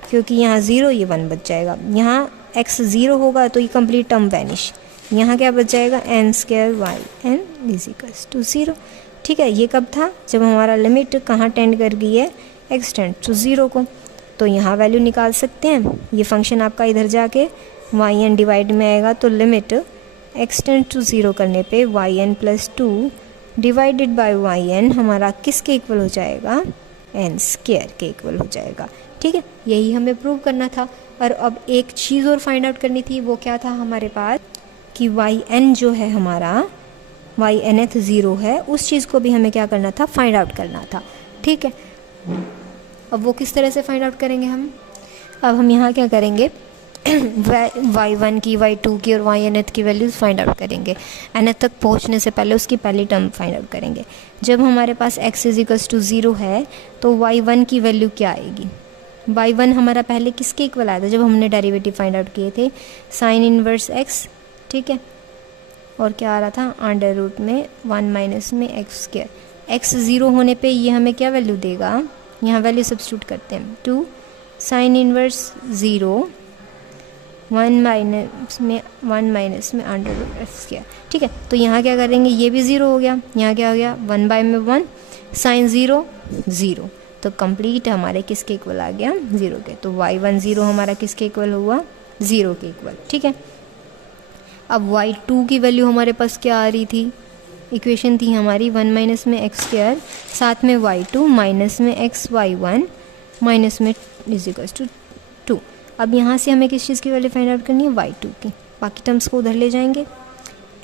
क्योंकि यहाँ 0 ये 1 बच जाएगा, यहाँ x 0 होगा तो ये कंप्लीट टर्म वैनिश, यहाँ क्या बच जाएगा n square yn is equals to 0। ठीक है, ये कब था, जब हमारा लिमिट कहाँ टेंड कर गई है, x टेंड टू 0 को। तो यहाँ वैल्यू निकाल सकते हैं, ये फंक्शन आपका इधर जाके yn डिवाइड में आएगा, तो लिमिट x टेंड टू 0 करने पे yn plus 2 divided by yn हमारा किसके इक्वल हो जाएगा, n स्क्वायर के इक्वल हो जाएगा। ठीक है, यही हमें प्रूव करना था। और अब एक चीज़ और फाइंड आउट करनी थी, वो क्या था हमारे पास कि yn जो है हमाराynth 0 है, उस चीज़ को भी हमें क्या करना था, फाइंड आउट करना था। ठीक है, अब वो किस तरह से फाइंड आउट करेंगे हम, अब हम यहाँ क्या करेंगे, y1 की, y2 की औरynth की वैल्यूज़ फाइंड आउट करेंगे। nth तक पहुँचने से पहले उसकी पहली टर्म फाइंड आउट करेंगे। जब हमारे पास x = 0 है तो y1 की वैल्यू क्या आएगी, y1 हमारा पहले किसके इक्वल आया था जब हमने डेरिवेटिव फाइंड आउट किए थे, साइन इनवर्स x, ठीक है, और क्या आ रहा था, अंडर रूट में 1 माइनस में x²। x 0 होने पे ये हमें क्या वैल्यू देगा, यहाँ वैल्यू सब्स्टिट्यूट करते हैं, 2 साइन इनवर्स 0 1 माइनस में अंडर रूट x², ठीक है। तो यहाँ क्या करेंगे, ये भी 0 हो गया, यहाँ क्या हो गया, 1/1 साइन 0 0, तो कंप्लीट हमारे किसके इक्वल आ गया, 0 के। तो y1 0 हमारा किसके इक्वल हुआ, 0 के इक्वल, ठीक है। अब y2 की वैल्यू हमारे पास क्या आ रही थी, इक्वेशन थी हमारी 1 माइनस में x², साथ में y2 माइनस में xy1 माइनस में = 2। अब यहाँ से हमें किस चीज़ की वैल्यू फाइंड आउट करनी है, y2 की। बाकी टर्म्स को उधर ले जाएंगे,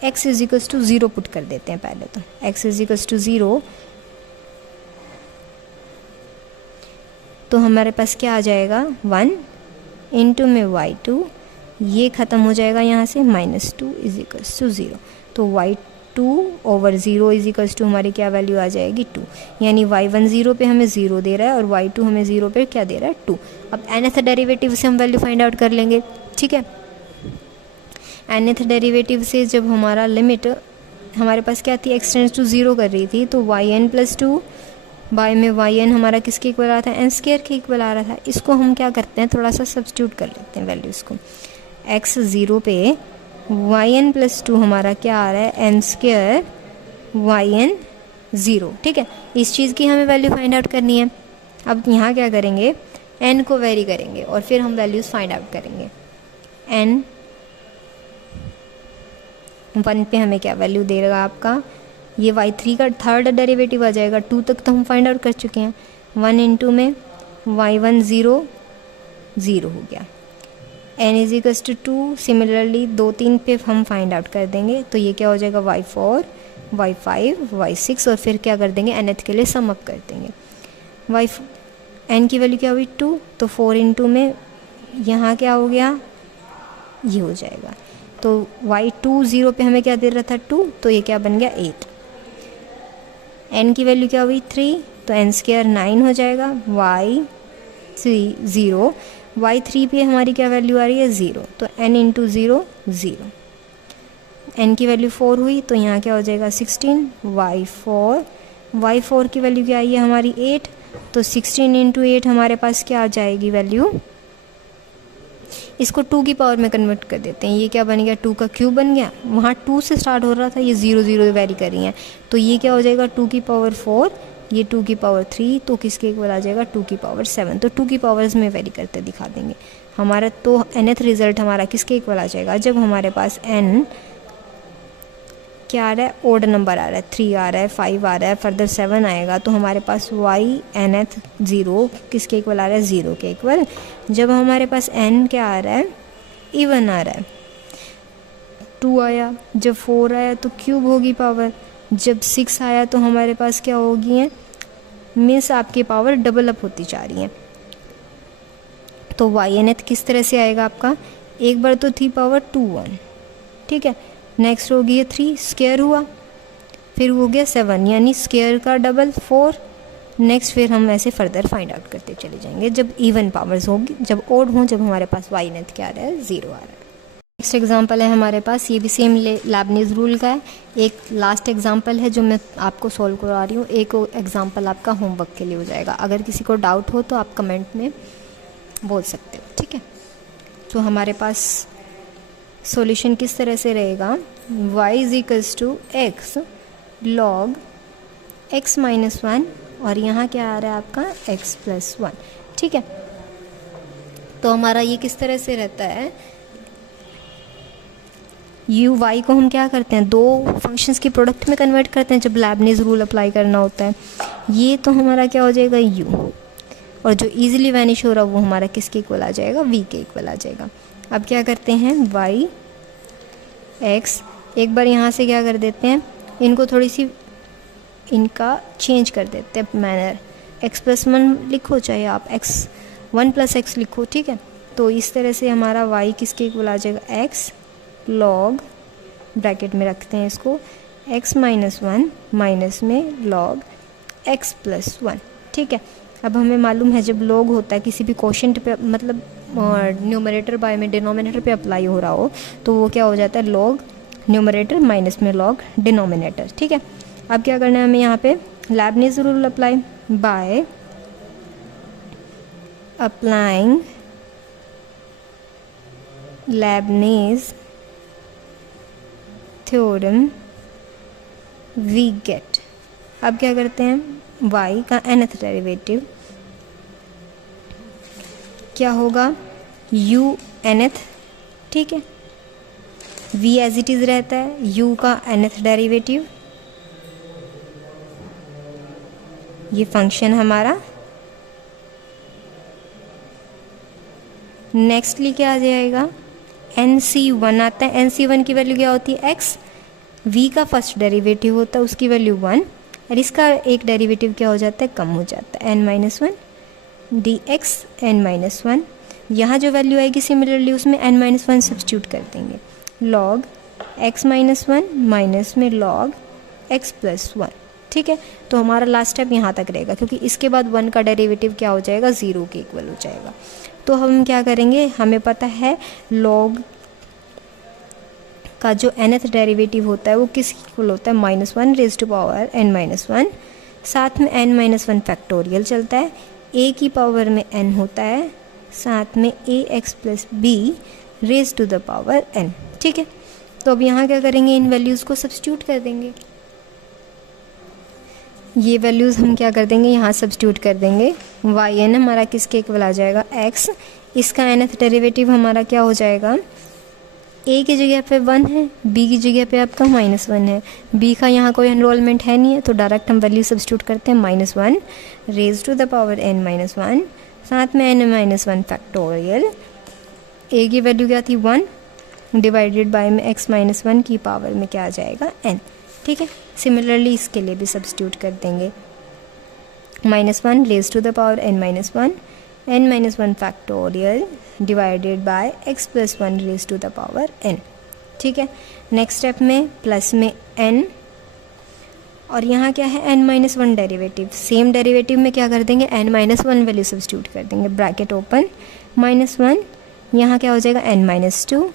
x = 0 पुट कर देते हैं पहले, तो x = 0, तो हमारे पास क्या आ जाएगा, 1 इंटू में y2, ये ख़त्म हो जाएगा यहाँ से, -2 = 0, तो y2/0 = हमारी क्या वैल्यू आ जाएगी, 2। यानी y1 0 पे हमें 0 दे रहा है और y2 हमें 0 पे क्या दे रहा है, 2। अब nth डेरिवेटिव से हम वैल्यू फाइंड आउट कर लेंगे, ठीक है। nth डेरिवेटिव से जब हमारा लिमिट हमारे पास क्या थी, x → 0 कर रही थी, तो yn + 2 बाय में yn हमारा किसके इक्वल आ रहा था, n² के इक्वल आ रहा था। इसको हम क्या करते हैं, थोड़ा सा सब्स्टिट्यूट कर लेते हैं वैल्यूज़ को। x 0 पे yn + 2 हमारा क्या आ रहा है, n² yn 0, ठीक है। इस चीज़ की हमें वैल्यू फाइंड आउट करनी है। अब यहाँ क्या करेंगे, n को वेरी करेंगे और फिर हम वैल्यूज़ फाइंड आउट करेंगे। n 1 पे हमें क्या वैल्यू देगा आपका, ये y3 का थर्ड डेरिवेटिव आ जाएगा, 2 तक तो हम फाइंड आउट कर चुके हैं। 1 इंटू में y1 0 0 हो गया, n = 2, सिमिलरली 2 3 पे हम फाइंड आउट कर देंगे, तो ये क्या हो जाएगा, y4 y5 y6, और फिर क्या कर देंगे, nth के लिए सम अप कर देंगे। n की वैल्यू क्या हुई, 2, तो 4 इंटू में यहाँ क्या हो गया, ये हो जाएगा। तो y2 0 पे हमें क्या दे रहा था, 2, तो ये क्या बन गया, 8। n की वैल्यू क्या हुई, 3, तो n² 9 हो जाएगा। y3 0, y3 पे हमारी क्या वैल्यू आ रही है, 0, तो n इंटू 0 0, n की वैल्यू 4 हुई, तो यहाँ क्या हो जाएगा, 16। y4 की वैल्यू क्या आई है हमारी, 8, तो 16 इंटू 8 हमारे पास क्या आ जाएगी वैल्यू, इसको 2 की पावर में कन्वर्ट कर देते हैं, ये क्या बन गया, 2 का क्यूब बन गया। वहाँ 2 से स्टार्ट हो रहा था, ये 0 0 वेरी कर रही हैं, तो ये क्या हो जाएगा, 2 की पावर 4, ये 2 की पावर 3, तो किसके इक्वल आ जाएगा, 2 की पावर 7। तो 2 की पावर्स में वेरी करते दिखा देंगे हमारा। तो nth रिजल्ट हमारा किसके इक्वल आ जाएगा, जब हमारे पास n क्या आ रहा है, ओड नंबर आ रहा है, 3 आ रहा है, 5 आ रहा है, फर्दर 7 आएगा, तो हमारे पास y nth 0 किसके इक्वल आ रहा है, 0 के इक्वल। जब हमारे पास n क्या आ रहा है, इवन आ रहा है, 2 आया, जब 4 आया तो क्यूब होगी पावर, जब 6 आया तो हमारे पास क्या होगी है, मीन्स आपकी पावर डबल अप होती जा रही है। तो y nth किस तरह से आएगा आपका, एक बार तो थी पावर 2 1, ठीक है, नेक्स्ट हो गई 3 स्क्वायर हुआ, फिर हो गया 7, यानी स्क्वायर का डबल 4, नेक्स्ट फिर हम ऐसे फर्दर फाइंड आउट करते चले जाएंगे जब इवन पावर्स होगी, जब ओड हो, जब हमारे पास y nth क्या आ रहा है, 0 आ रहा है। नेक्स्ट एग्जांपल है हमारे पास, ये भी सेम लेबनीज़ रूल का है। एक लास्ट एग्जांपल है जो मैं आपको सॉल्व करवा रही हूँ, एक एग्जांपल आपका होमवर्क के लिए हो जाएगा। अगर किसी को डाउट हो तो आप कमेंट में बोल सकते हो, ठीक है। तो हमारे पास सॉल्यूशन किस तरह से रहेगा, y = x log x - 1, और यहाँ क्या आ रहा है आपका, x + 1, ठीक है। तो हमारा ये किस तरह से रहता है, u y को हम क्या करते हैं, दो फंक्शंस की प्रोडक्ट में कन्वर्ट करते हैं जब लेबनीज़ रूल अप्लाई करना होता है। ये तो हमारा क्या हो जाएगा, u, और जो इजीली वैनिश हो रहा है वो हमारा किसके इक्वल आ जाएगा, v के इक्वल आ जाएगा। अब क्या करते हैं, y x, एक बार यहाँ से क्या कर देते हैं, इनको थोड़ी सी इनका चेंज कर देते हैं मैनर, x + 1 लिखो, चाहे आप x 1 प्लस एक्स लिखो, ठीक है। तो इस तरह से हमारा y किसके इक्वल आ जाएगा, x log, ब्रैकेट में रखते हैं इसको, x माइनस 1 माइनस में log x प्लस 1, ठीक है। अब हमें मालूम है जब log होता है किसी भी क्वोशिएंट पे, मतलब न्यूमरेटर बाय में डिनोमिनेटर पे अप्लाई हो रहा हो, तो वो क्या हो जाता है, log न्यूमरेटर माइनस में log डिनोमिनेटर, ठीक है। अब क्या करना है हमें यहाँ पे, Leibniz rule apply, by applying Leibniz theorem we get, अब क्या करते हैं, y का nth डेरिवेटिव क्या होगा, u nth, ठीक है। v एज इट इज़ रहता है, u का nth डेरिवेटिव, ये फंक्शन हमारा। नेक्स्टली क्या आ जाएगा, nc1 आता है, nc1 की वैल्यू क्या होती है, x, v का फर्स्ट डेरिवेटिव होता है उसकी वैल्यू 1, और इसका एक डेरिवेटिव क्या हो जाता है, कम हो जाता है, n-1 dx n-1, यहाँ जो वैल्यू आएगी सिमिलरली उसमें n-1 सब्स्टिट्यूट कर देंगे, log x-1 माइनस में log x प्लस 1, ठीक है। तो हमारा लास्ट स्टेप यहाँ तक रहेगा, क्योंकि इसके बाद 1 का डेरिवेटिव क्या हो जाएगा, 0 के इक्वल हो जाएगा। तो हम क्या करेंगे, हमें पता है log का जो nth डेरिवेटिव होता है वो किस इक्वल होता है, -1 रेज़ टू पावर n-1, साथ में n-1 फैक्टोरियल चलता है, a की पावर में n होता है, साथ में ax plus b raise to the power n, ठीक है। तो अब यहाँ क्या करेंगे, इन वैल्यूज़ को सब्स्टिट्यूट कर देंगे, ये वैल्यूज़ हम क्या कर देंगे, यहाँ सब्स्टिट्यूट कर देंगे, yn हमारा किसके इक्वल आ जाएगा, x, इसका nth डेरिवेटिव हमारा क्या हो जाएगा, a की जगह पे 1 है, b की जगह पे आपका -1 है, b का यहाँ कोई एनरोलमेंट है नहीं है, तो डायरेक्ट हम वैल्यू सब्स्टिट्यूट करते हैं, -1 raise to the power n-1, साथ में n-1 फैक्टोरियल, a की वैल्यू क्या थी 1, डिवाइडेड बाय में x-1 की पावर में क्या आ जाएगा, n, ठीक है। सिमिलरली इसके लिए भी सब्स्टिट्यूट कर देंगे, -1 raise to the power n-1, n-1 factorial divided by x plus 1 raise to the power n, ठीक है। नेक्स्ट स्टेप में प्लस में n, और यहाँ क्या है, n-1 डेरिवेटिव, सेम डेरिवेटिव में क्या कर देंगे, n-1 वैल्यू सब्स्टिट्यूट कर देंगे, ब्रैकेट ओपन, -1, यहाँ क्या हो जाएगा, n-2,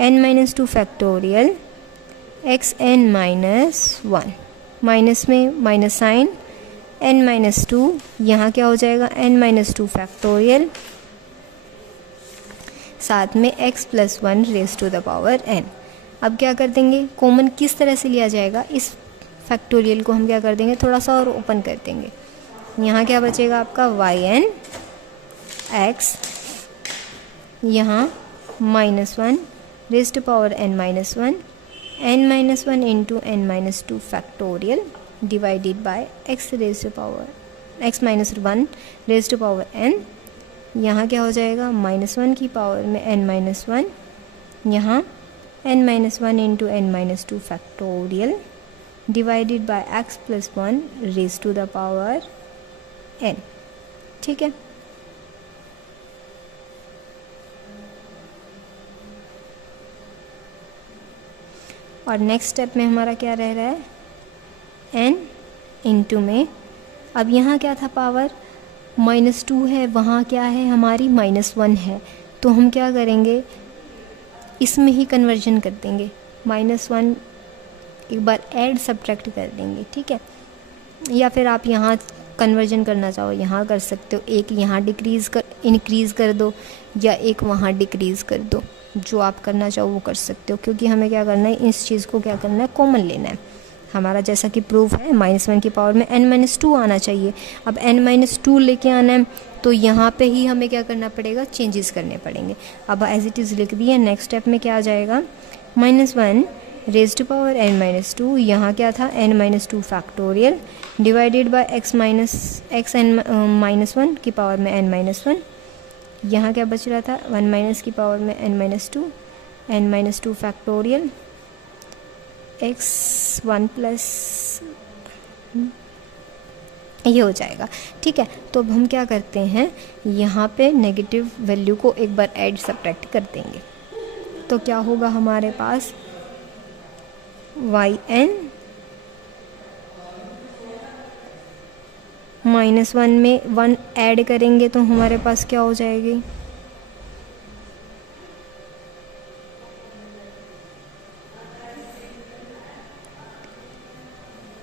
n-2 factorial xn-1, minus में माइनस साइन, n-2, यहाँ क्या हो जाएगा, n-2 फैक्टोरियल, साथ में x plus 1 raise to the power n। अब क्या कर देंगे, कॉमन किस तरह से लिया जाएगा, इस फैक्टोरियल को हम क्या कर देंगे, थोड़ा सा और ओपन कर देंगे, यहाँ क्या बचेगा आपका yn x, यहाँ -1 raise to power n-1, n-1 into n-2 factorial divided by x raise to power x-1 raise to power n, यहाँ क्या हो जाएगा, -1 की पावर में n-1, यहाँ n-1 into n-2 factorial divided by x plus 1 raise to the power n, ठीक है। और नेक्स्ट स्टेप में हमारा क्या रह रहा है, n इंटू में, अब यहाँ क्या था, पावर -2 है, वहाँ क्या है हमारी -1 है, तो हम क्या करेंगे, इसमें ही कन्वर्जन कर देंगे, -1 एक बार ऐड सब्ट्रैक्ट कर देंगे, ठीक है। या फिर आप यहाँ कन्वर्जन करना चाहो यहाँ कर सकते हो, एक यहाँ इंक्रीज़ कर दो, या एक वहाँ डिक्रीज़ कर दो, जो आप करना चाहो वो कर सकते हो, क्योंकि हमें क्या करना है, इस चीज़ को क्या करना है, कॉमन लेना है। हमारा जैसा कि प्रूफ है, -1 की पावर में n-2 आना चाहिए, अब n-2 लेके आना है, तो यहाँ पे ही हमें क्या करना पड़ेगा, चेंजेस करने पड़ेंगे। अब एज इट इज़ लिख दिया, नेक्स्ट स्टेप में क्या आ जाएगा, -1 रेज़ टू पावर n-2, यहाँ क्या था, n-2 factorial divided bye x-1 की पावर में n-1, यहाँ क्या बच रहा था, 1 की पावर में n-2 फैक्टोरियल x1 प्लस ये हो जाएगा। ठीक है, तो अब हम क्या करते हैं, यहाँ पे नेगेटिव वैल्यू को एक बार ऐड सब्ट्रैक्ट कर देंगे। तो क्या होगा हमारे पास, yn -1 में 1 ऐड करेंगे तो हमारे पास क्या हो जाएगी,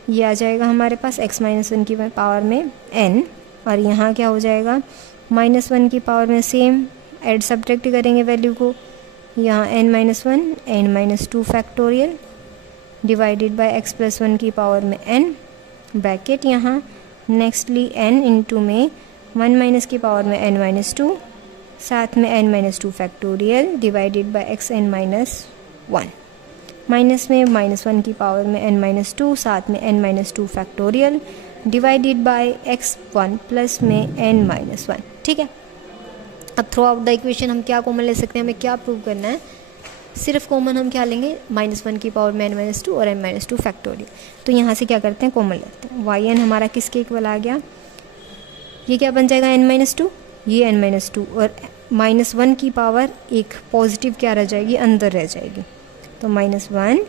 ये आ जाएगा हमारे पास x -1 की पावर में n, और यहाँ क्या हो जाएगा -1 की पावर में सेम ऐड सब्ट्रैक्ट करेंगे वैल्यू को, यहाँ n -1 n -2 factorial divided by x + 1 की पावर में n ब्रैकेट, यहाँ नेक्स्टली n इंटू में 1 - की पावर में n -2 साथ में n -2 factorial divided by x n - 1 minus में -1 की पावर में n - 2 साथ में n - 2 factorial divided bye x1 plus में n - 1। ठीक है, अब थ्रू आउट द इक्वेशन हम क्या कॉमन ले सकते हैं, हमें क्या प्रूव करना है, सिर्फ कॉमन हम क्या लेंगे, -1 की पावर में n - 2 और n - 2 फैक्टोरियल। तो यहाँ से क्या करते हैं, कॉमन लेते हैं। yn हमारा किसके इक्वल आ गया, ये क्या बन जाएगा n - 2, ये n - 2 और -1 की पावर एक पॉजिटिव क्या रह जाएगी, अंदर रह जाएगी। तो -1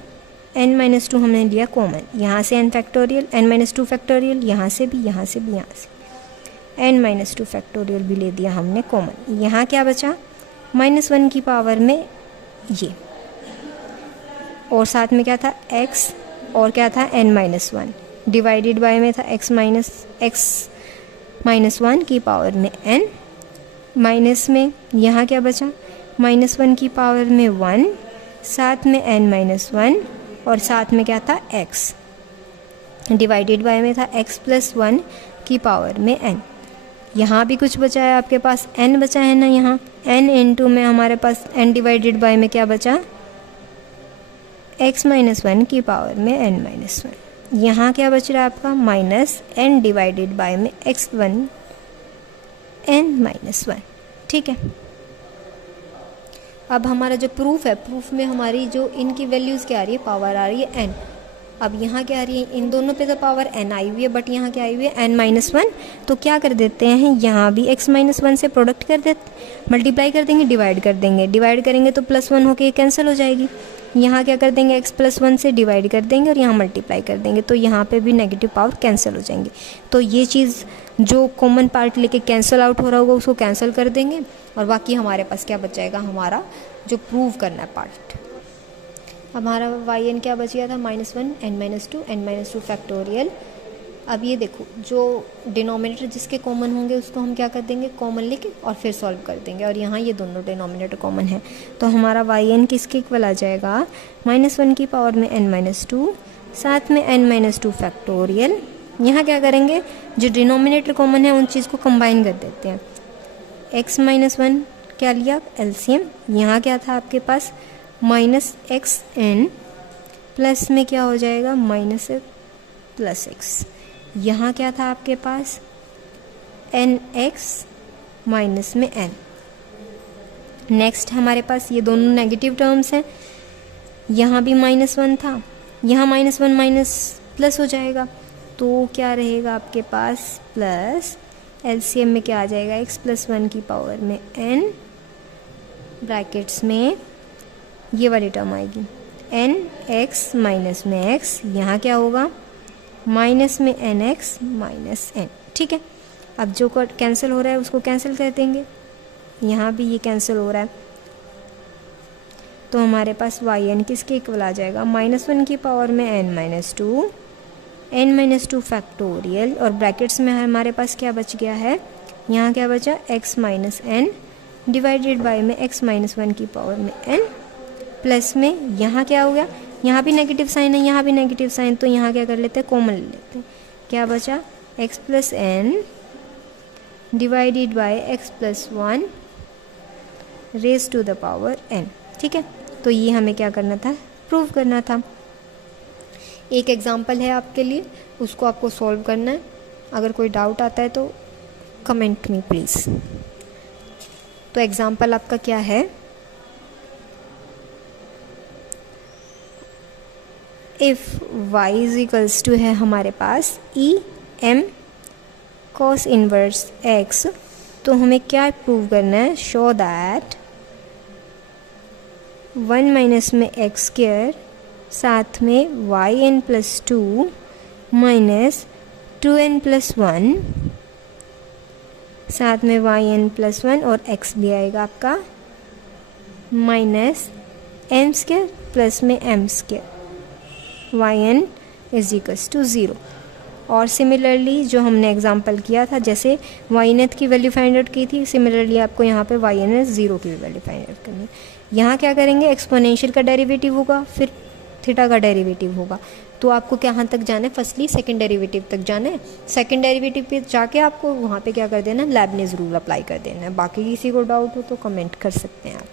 n - 2 हमने लिया कॉमन, यहाँ से n फैक्टोरियल n - 2 फैक्टोरियल, यहाँ से भी यहाँ से भी यहाँ से n - 2 फैक्टोरियल भी ले दिया हमने कॉमन। यहाँ क्या बचा, -1 की पावर में ये, और साथ में क्या था x, और क्या था n - 1 डिवाइडेड बाय में था x -1 की पावर में n, माइनस में यहाँ क्या बचा, -1 की पावर में 1 साथ में n - 1 और साथ में क्या था x डिवाइडेड बाय में था x + 1 की पावर में n। यहाँ भी कुछ बचा है आपके पास, n बचा है ना, यहाँ n इंटू में हमारे पास n डिवाइडेड बाय में क्या बचा, x - 1 की पावर में n - 1। यहाँ क्या बच रहा है आपका, -n डिवाइडेड बाय में x1 n - 1। ठीक है, अब हमारा जो प्रूफ है, प्रूफ में हमारी जो इनकी वैल्यूज़ क्या आ रही है, पावर आ रही है n। अब यहाँ क्या आ रही है, इन दोनों पे तो पावर n आई हुई है, बट यहाँ क्या आई हुई है n - 1। तो क्या कर देते हैं, यहाँ भी x - 1 से प्रोडक्ट कर देते, मल्टीप्लाई कर देंगे, डिवाइड कर देंगे, डिवाइड करेंगे तो +1 होके कैंसिल हो जाएगी। यहाँ क्या कर देंगे, x + 1 से डिवाइड कर देंगे और यहाँ मल्टीप्लाई कर देंगे, तो यहाँ पे भी नेगेटिव पावर कैंसिल हो जाएंगे। तो ये चीज़ जो कॉमन पार्ट लेके कैंसिल आउट हो रहा होगा उसको कैंसिल कर देंगे, और बाकी हमारे पास क्या बच जाएगा, हमारा जो प्रूव करना है पार्ट। हमारा yn क्या बच गया था, -1 n - 2 n - 2 फैक्टोरियल। अब ये देखो, जो डिनोमिनेटर जिसके कॉमन होंगे उसको हम क्या कर देंगे, कॉमन लेके और फिर सॉल्व कर देंगे, और यहाँ ये दोनों डिनोमिनेटर कॉमन है। तो हमारा yn किसके इक्वल आ जाएगा, -1 की पावर में n - 2 साथ में n - 2 फैक्टोरियल। यहाँ क्या करेंगे, जो डिनोमिनेटर कॉमन है उन चीज़ को कंबाइन कर देते हैं। x - 1 क्या लिया, एलसीएम, यहाँ क्या था आपके पास -xn प्लस में क्या हो जाएगा, -x, यहाँ क्या था आपके पास nx माइनस में n। नेक्स्ट हमारे पास ये दोनों नेगेटिव टर्म्स हैं, यहाँ भी -1 था, यहाँ -1 माइनस प्लस हो जाएगा, तो क्या रहेगा आपके पास प्लस, एलसीएम में क्या आ जाएगा, x + 1 की पावर में n ब्रैकेट्स में ये वाली टर्म आएगी n x माइनस में x, यहाँ क्या होगा माइनस में nx माइनस n। ठीक है, अब जो कैंसिल हो रहा है उसको कैंसिल कर देंगे, यहाँ भी ये कैंसिल हो रहा है, तो हमारे पास yn किसके इक्वल आ जाएगा, -1 की पावर में n - 2 फैक्टोरियल, और ब्रैकेट्स में हमारे पास क्या बच गया है, यहाँ क्या बचा x minus n divided by में x - 1 की पावर में n प्लस में यहाँ क्या हो गया, यहाँ भी नेगेटिव साइन है, यहाँ भी नेगेटिव साइन, तो यहाँ क्या कर लेते हैं, कॉमन ले लेते हैं, क्या बचा x + n divided by x + 1 raise to the power n। ठीक है, तो ये हमें क्या करना था, प्रूव करना था। एक एग्जांपल है आपके लिए, उसको आपको सॉल्व करना है। अगर कोई डाउट आता है तो कमेंट मी प्लीज़। तो एग्जांपल आपका क्या है, if y is equals to है हमारे पास e m cos inverse x, तो हमें क्या प्रूव करना है, शो दैट 1 माइनस में एक्स स्क्वायर साथ में y n plus 2 minus 2n plus 1 साथ में वाई एन प्लस 1 और x भी आएगा आपका माइनस एम स्क्वायर प्लस में m square y n is equals to 0। और सिमिलरली जो हमने एग्जांपल किया था, जैसे वाई नेट की वैल्यू फाइंड आउट की थी, सिमिलरली आपको यहाँ पे वाई एन एस 0 की भी वैल्यू फाइंड आउट करनी है। यहाँ क्या करेंगे, एक्सपोनेंशियल का डेरिवेटिव होगा, फिर थीटा का डेरिवेटिव होगा। तो आपको कहाँ तक जाना है, फर्स्टली सेकंड डेरिवेटिव तक जाना है। सेकंड डेरिवेटिव पे जाके आपको वहाँ पे क्या कर देना है, लेबनिज़ रूल अप्लाई कर देना है। बाकी किसी को डाउट हो तो कमेंट कर सकते हैं आप।